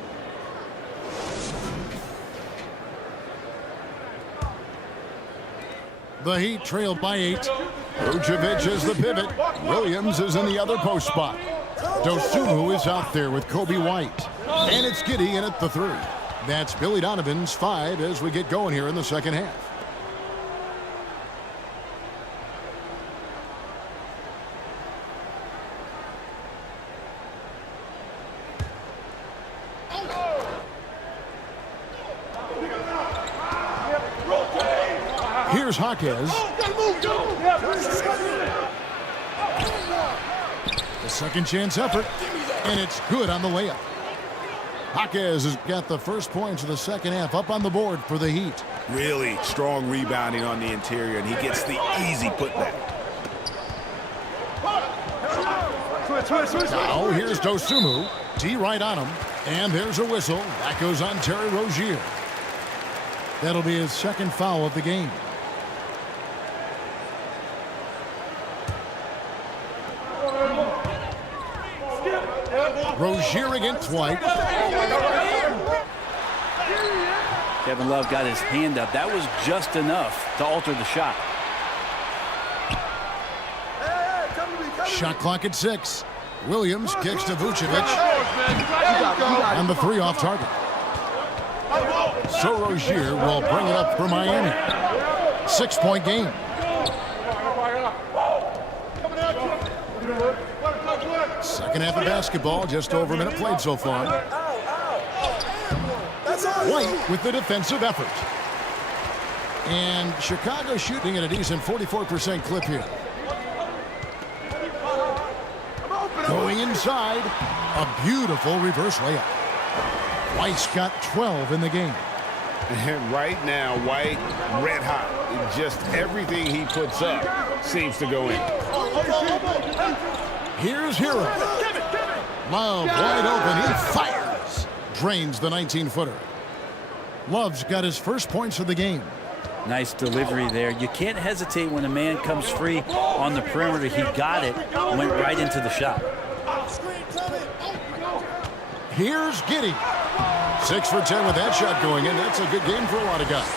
The Heat trail by 8. Vucevic is the pivot. Williams is in the other post spot. Dosunmu is out there with Kobe White. And it's Giddey in at the 3. That's Billy Donovan's 5 as we get going here in the second half. Here's Jaquez. The second chance effort, and it's good on the layup. Jaquez has got the first points of the second half up on the board for the Heat. Really strong rebounding on the interior, and he gets the easy putback. Now here's Dosunmu. D right on him, and there's a whistle. That goes on Terry Rozier. That'll be his second foul of the game. Rozier against White. Kevin Love got his hand up. That was just enough to alter the shot. Shot clock at 6. Williams kicks to Vucevic. And the 3 off target. So Rozier will bring it up for Miami. 6-point game. Second half of basketball, just over a minute played so far. White with the defensive effort. And Chicago shooting at a decent 44% clip here. Going inside, a beautiful reverse layup. White's got 12 in the game. And right now, White, red hot. Just everything he puts up seems to go in. Here's Hero. Love wide open. He fires. Drains the 19-footer. Love's got his first points of the game. Nice delivery there. You can't hesitate when a man comes free on the perimeter. He got it, went right into the shot. Here's Giddey. 6 for 10 with that shot going in. That's a good game for a lot of guys.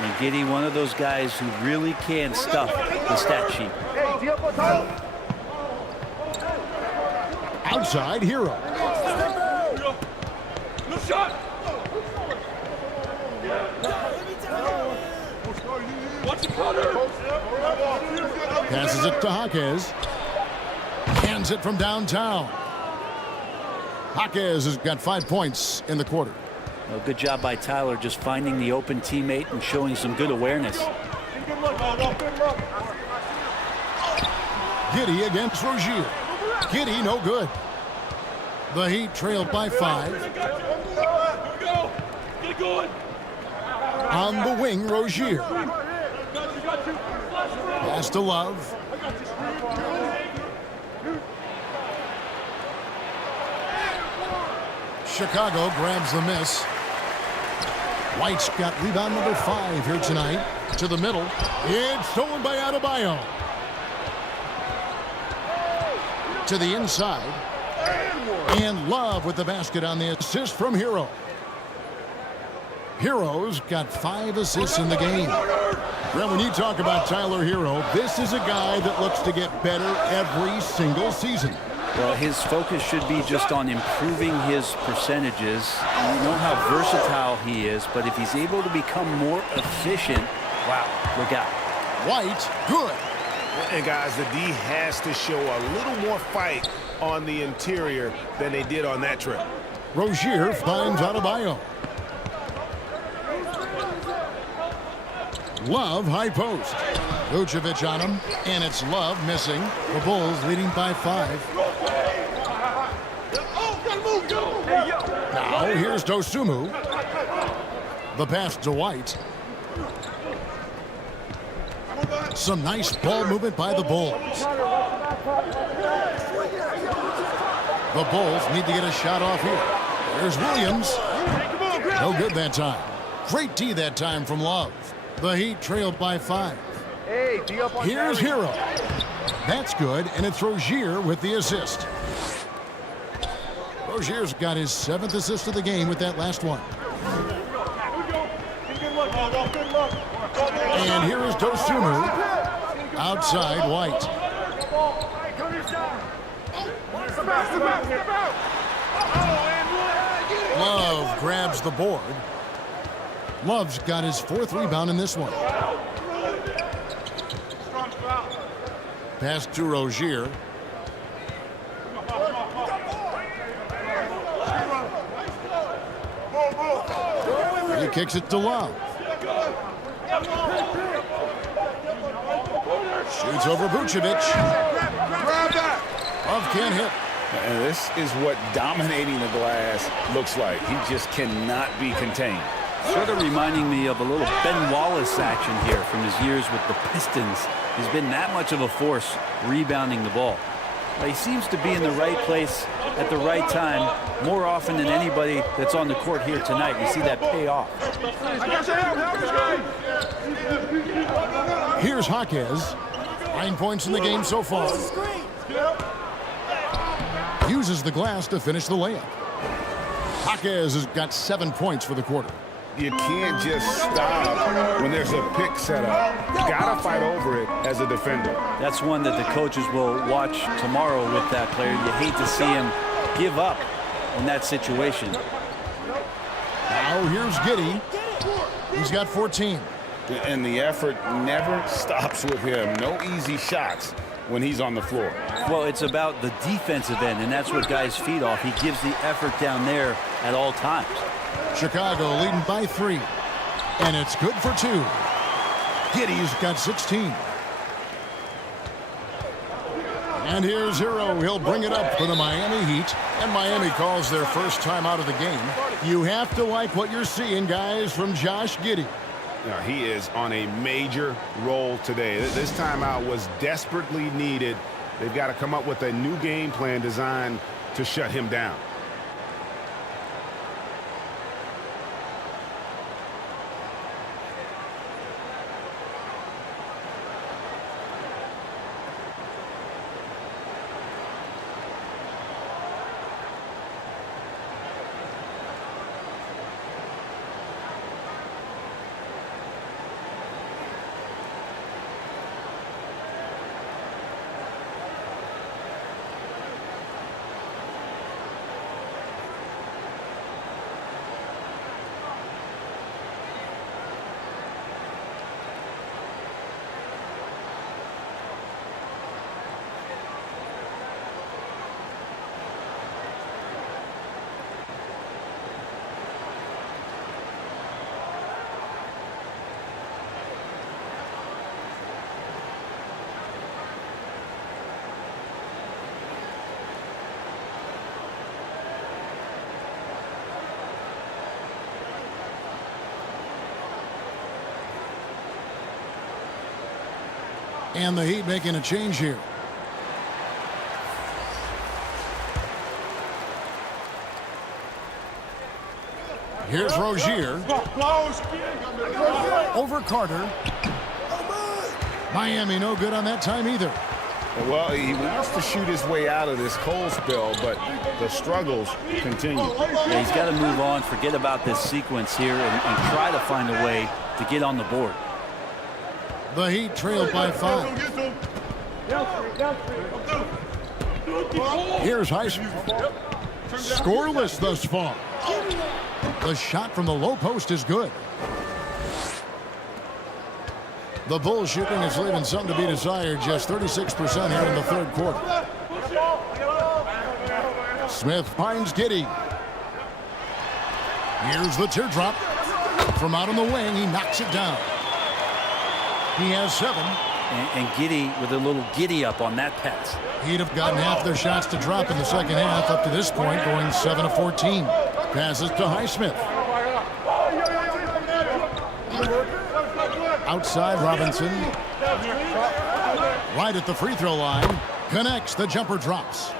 And Giddey, one of those guys who really can stuff the stat sheet. Outside, Hero. No shot. Passes it to Jaquez. Hands it from downtown. Jaquez has got 5 points in the quarter. Well, good job by Tyler just finding the open teammate and showing some good awareness. Giddey against Rozier. Giddey no good. The Heat trailed by 5. On the wing, Rozier. Pass to Love. Chicago grabs the miss. White's got rebound number 5 here tonight. To the middle. It's stolen by Adebayo. To the inside. And Love with the basket on the assist from Hero. Hero's got 5 assists in the game. Well, when you talk about Tyler Hero, this is a guy that looks to get better every single season. Well, his focus should be just on improving his percentages. You know how versatile he is, but if he's able to become more efficient, wow, look out. White, good. And guys, the D has to show a little more fight on the interior than they did on that trip. Rozier finds Adebayo. Love high post. Vucevic on him, and it's Love missing. The Bulls leading by 5. Now here's Dosunmu. The pass to White. Some nice ball movement by the Bulls. The Bulls need to get a shot off here. There's Williams. No good that time. Great D that time from Love. The Heat trailed by 5. Here's Hero. That's good, and it's Rozier with the assist. Rozier's got his 7th assist of the game with that last one. And here is Here's Dosunmu. Outside, White. Love grabs the board. Love's got his 4th rebound in this one. Pass to Rozier. He kicks it to Love. Shoots over Vucevic. Love can't hit. And this is what dominating the glass looks like. He just cannot be contained. Sort of reminding me of a little Ben Wallace action here from his years with the Pistons. He's been that much of a force rebounding the ball. But he seems to be in the right place at the right time more often than anybody that's on the court here tonight. You see that pay off. Here's Jaquez. 9 points in the game so far. Uses the glass to finish the layup. Jaquez has got 7 points for the quarter. You can't just stop when there's a pick set up. You gotta fight over it as a defender. That's one that the coaches will watch tomorrow with that player. You hate to see him give up in that situation. Now here's Giddey. He's got 14. And the effort never stops with him. No easy shots when he's on the floor. Well, it's about the defensive end, and that's what guys feed off. He gives the effort down there at all times. Chicago leading by 3. And it's good for 2. Giddey's got 16. And here's Hero. He'll bring it up for the Miami Heat. And Miami calls their first time out of the game. You have to like what you're seeing, guys, from Josh Giddey. Now, he is on a major role today. This timeout was desperately needed. They've got to come up with a new game plan designed to shut him down. And the Heat making a change here. Here's Rozier. Over Carter. Miami no good on that time either. Well, he wants to shoot his way out of this cold spell, but the struggles continue. Yeah, he's got to move on, forget about this sequence here, and try to find a way to get on the board. The Heat trailed by 5. Here's Highsmith. Scoreless thus far. The shot from the low post is good. The Bulls shooting is leaving something to be desired. Just 36% here in the third quarter. Smith finds Giddey. Here's the teardrop. From out on the wing, he knocks it down. He has 7. And Giddey with a little giddy up on that pass. He'd have gotten half their shots to drop in the second half up to this point, going 7 of 14. Passes to Highsmith. Outside Robinson. Right at the free throw line. Connects. The jumper drops.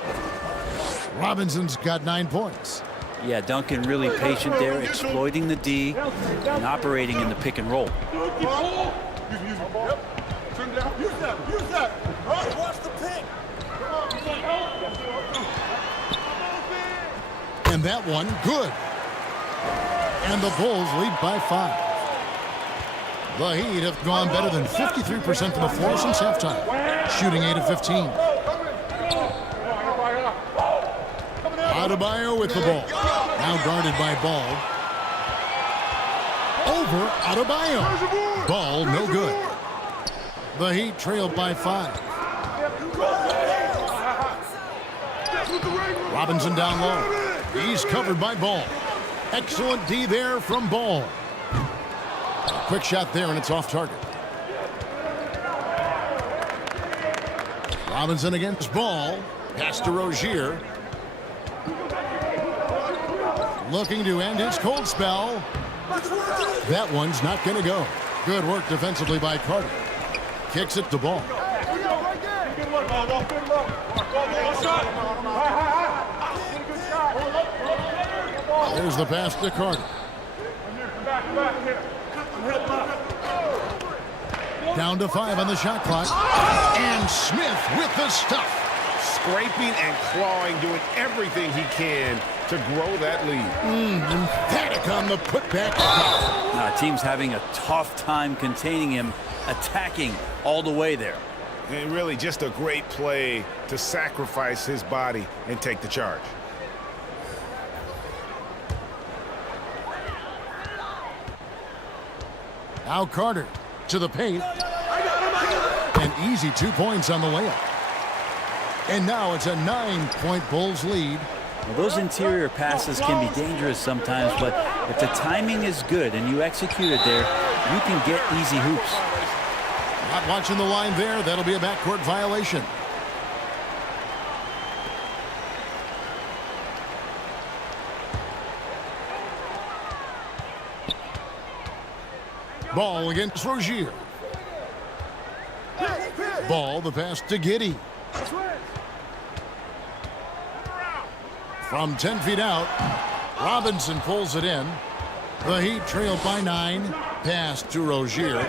Robinson's got 9 points. Yeah, Duncan really patient there, exploiting the D and operating in the pick and roll. And that one, good. And the Bulls lead by 5. The Heat have gone better than 53% from the floor since halftime, shooting 8 of 15. Adebayo with the ball. Now guarded by Ball. Over Adebayo. Ball no good. The Heat trailed by 5. Robinson down low. He's covered by Ball. Excellent D there from Ball. Quick shot there, and it's off target. Robinson against Ball. Pass to Rozier. Looking to end his cold spell. That one's not going to go. Good work defensively by Carter. Kicks it to Ball. There's the pass to Carter. Down to 5 on the shot clock. And Smith with the stuff. Scraping and clawing, doing everything he can to grow that lead. Emphatic on the putback. Team's having a tough time containing him, attacking all the way there. And really just a great play to sacrifice his body and take the charge. Now Carter to the paint. An easy 2 points on the layup. And now it's a 9-point Bulls lead. Well, those interior passes can be dangerous sometimes, but if the timing is good and you execute it there, you can get easy hoops. Not watching the line there. That'll be a backcourt violation. Ball against Rozier. Ball, the pass to Giddey. From 10 feet out, Robinson pulls it in. The Heat trail by 9. Pass to Rozier.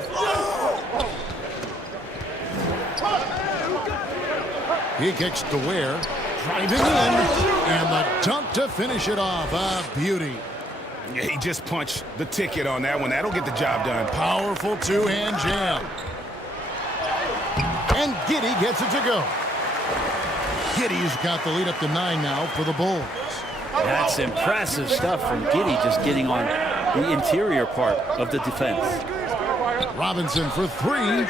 He kicks to Ware. Driving in. And the dunk to finish it off. A beauty. Yeah, he just punched the ticket on that one. That'll get the job done. Powerful two-hand jam. And Giddey gets it to go. Giddey's got the lead up to 9 now for the Bulls. That's impressive stuff from Giddey, just getting on the interior part of the defense. Robinson for 3.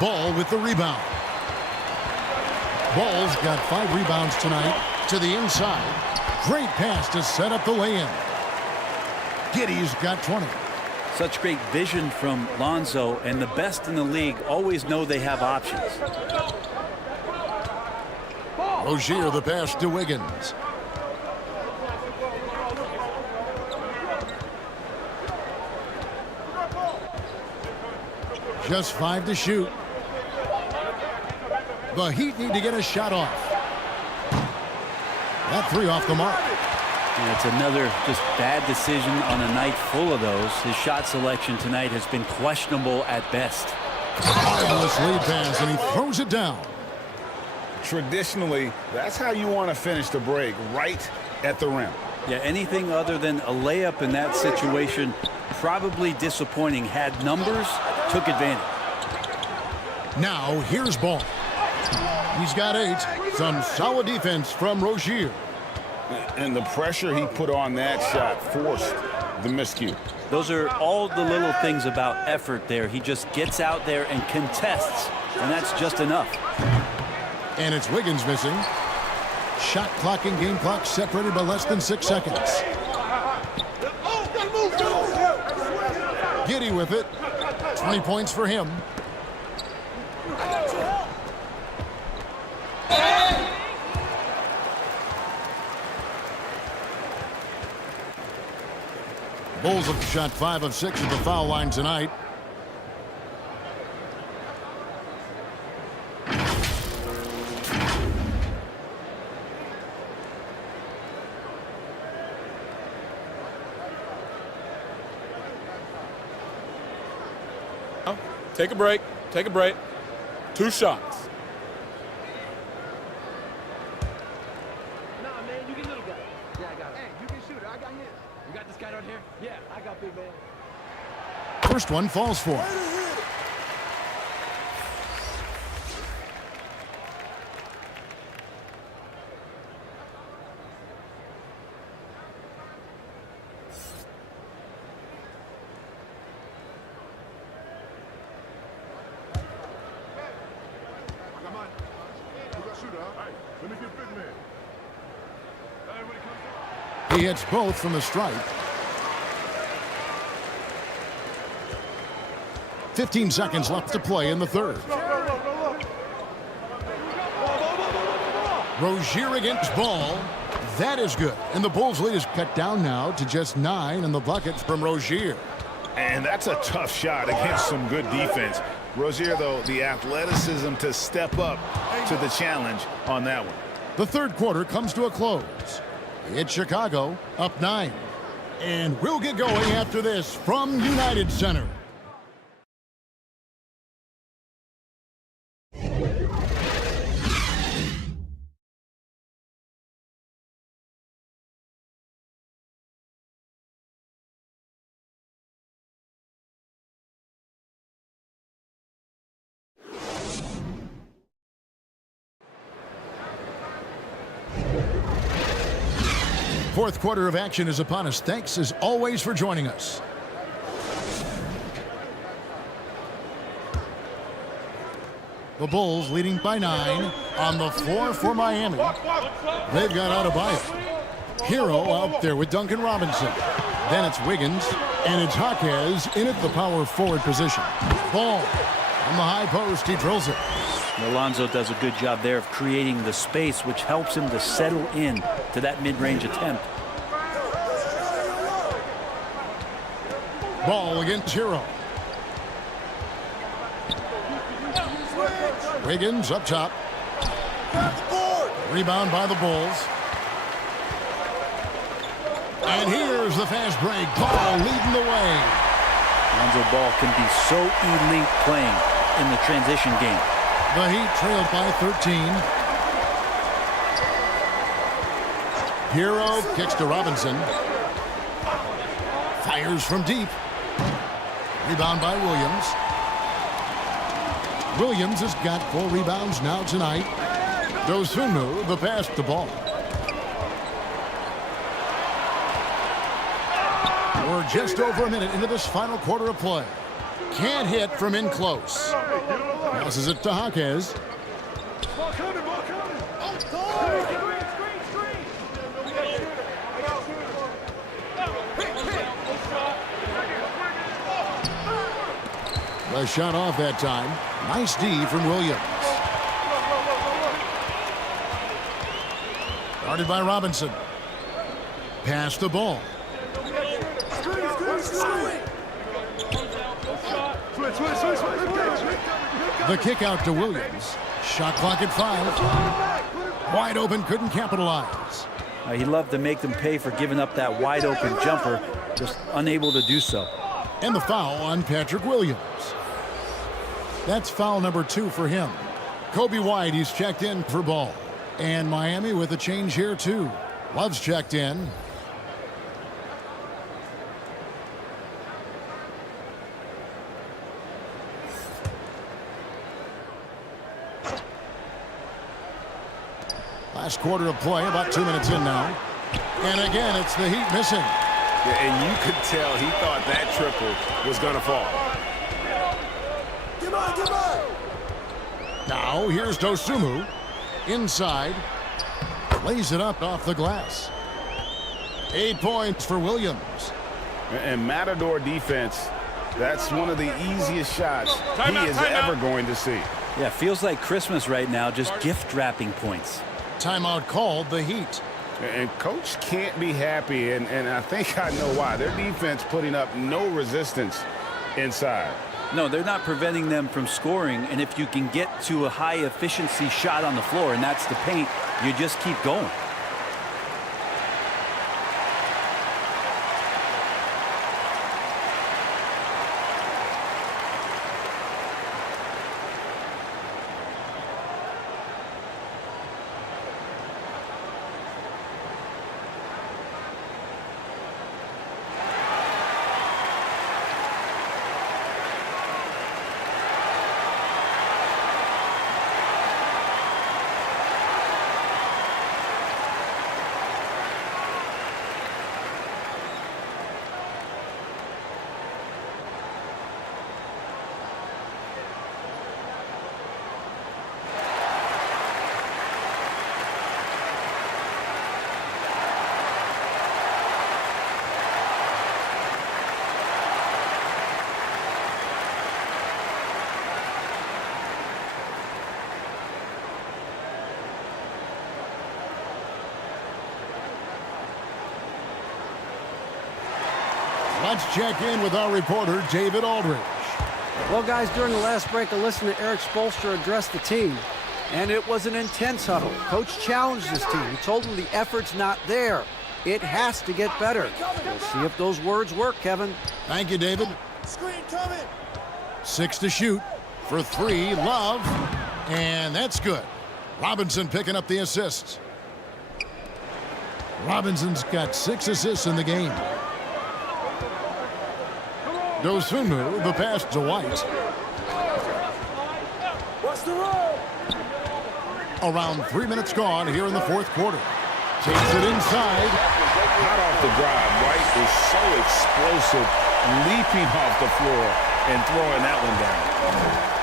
Ball with the rebound. Ball's got 5 rebounds tonight to the inside. Great pass to set up the lay-in. Giddey's got 20. Such great vision from Lonzo, and the best in the league always know they have options. Rozier the pass to Wiggins. Just 5 to shoot. The Heat need to get a shot off. That 3 off the mark. And it's another just bad decision on a night full of those. His shot selection tonight has been questionable at best. Marvelous lead pass, and he throws it down. Traditionally, that's how you want to finish the break, right at the rim. Yeah, anything other than a layup in that situation, probably disappointing. Had numbers, took advantage. Now, here's Ball. He's got 8. Some solid defense from Rozier. And the pressure he put on that shot forced the miscue. Those are all the little things about effort there. He just gets out there and contests, and that's just enough. And it's Wiggins missing. Shot clock and game clock separated by less than 6 seconds. Giddey with it. 20 points for him. Bulls have shot 5 of 6 at the foul line tonight. Take a break. Take a break. 2 shots. Nah, man, you get little guy. Yeah, I got it. Hey, you can shoot it. I got him. You got this guy right here? Yeah, I got big man. first one falls for him. He hits both from the stripe. 15 seconds left to play in the third. Rozier against Ball. That is good. And the Bulls' lead is cut down now to just 9 in the bucket from Rozier. And that's a tough shot against some good defense. Rozier, though, the athleticism to step up to the challenge on that one. The third quarter comes to a close. It's Chicago up 9. And we'll get going after this from United Center. Fourth quarter of action is upon us. Thanks, as always, for joining us. The Bulls leading by 9 on the floor for Miami. They've got Adebayo. Hero out there with Duncan Robinson. Then it's Wiggins, and it's Jaquez in at the power forward position. Ball on the high post. He drills it. Alonzo does a good job there of creating the space, which helps him to settle in to that mid-range attempt. Ball against Hero. Wiggins up top. Rebound by the Bulls. And here's the fast break. Ball leading the way. Alonzo Ball can be so elite playing in the transition game. The Heat trailed by 13. Hero kicks to Robinson. Fires from deep. Rebound by Williams. Williams has got 4 rebounds now tonight. Dosunmu, the pass to Ball. We're just over a minute into this final quarter of play. Can't hit from in close. Passes it to Jaquez. The shot off that time. Nice D from Williams. Guarded by Robinson. Pass the ball. The kick out to Williams. Shot clock at 5. Wide open, couldn't capitalize. He loved to make them pay for giving up that wide open jumper, just unable to do so. And the foul on Patrick Williams. That's foul number 2 for him. Kobe White, he's checked in for Ball. And Miami with a change here too. Love's checked in. Last quarter of play, about 2 minutes in now. And again, it's the Heat missing. Yeah, and you could tell he thought that triple was going to fall. Now, here's Dosunmu. Inside. Lays it up off the glass. 8 points for Williams. And Matador defense, that's one of the easiest shots he is ever going to see. Yeah, feels like Christmas right now, just gift wrapping points. Timeout called, the Heat. And coach can't be happy, and I think I know why. Their defense putting up no resistance inside. No, they're not preventing them from scoring, and if you can get to a high-efficiency shot on the floor, and that's the paint, you just keep going. Let's check in with our reporter, David Aldridge. Well, guys, during the last break, I listened to Eric Spoelstra address the team, and it was an intense huddle. Coach challenged his team. He told them the effort's not there. It has to get better. We'll see if those words work, Kevin. Thank you, David. 6 to shoot for 3. Love, and that's good. Robinson picking up the assists. Robinson's got 6 assists in the game. Dosunmu, the pass to White. Around 3 minutes gone here in the fourth quarter. Takes it inside. Hot off the drive. White is so explosive, leaping off the floor and throwing that one down.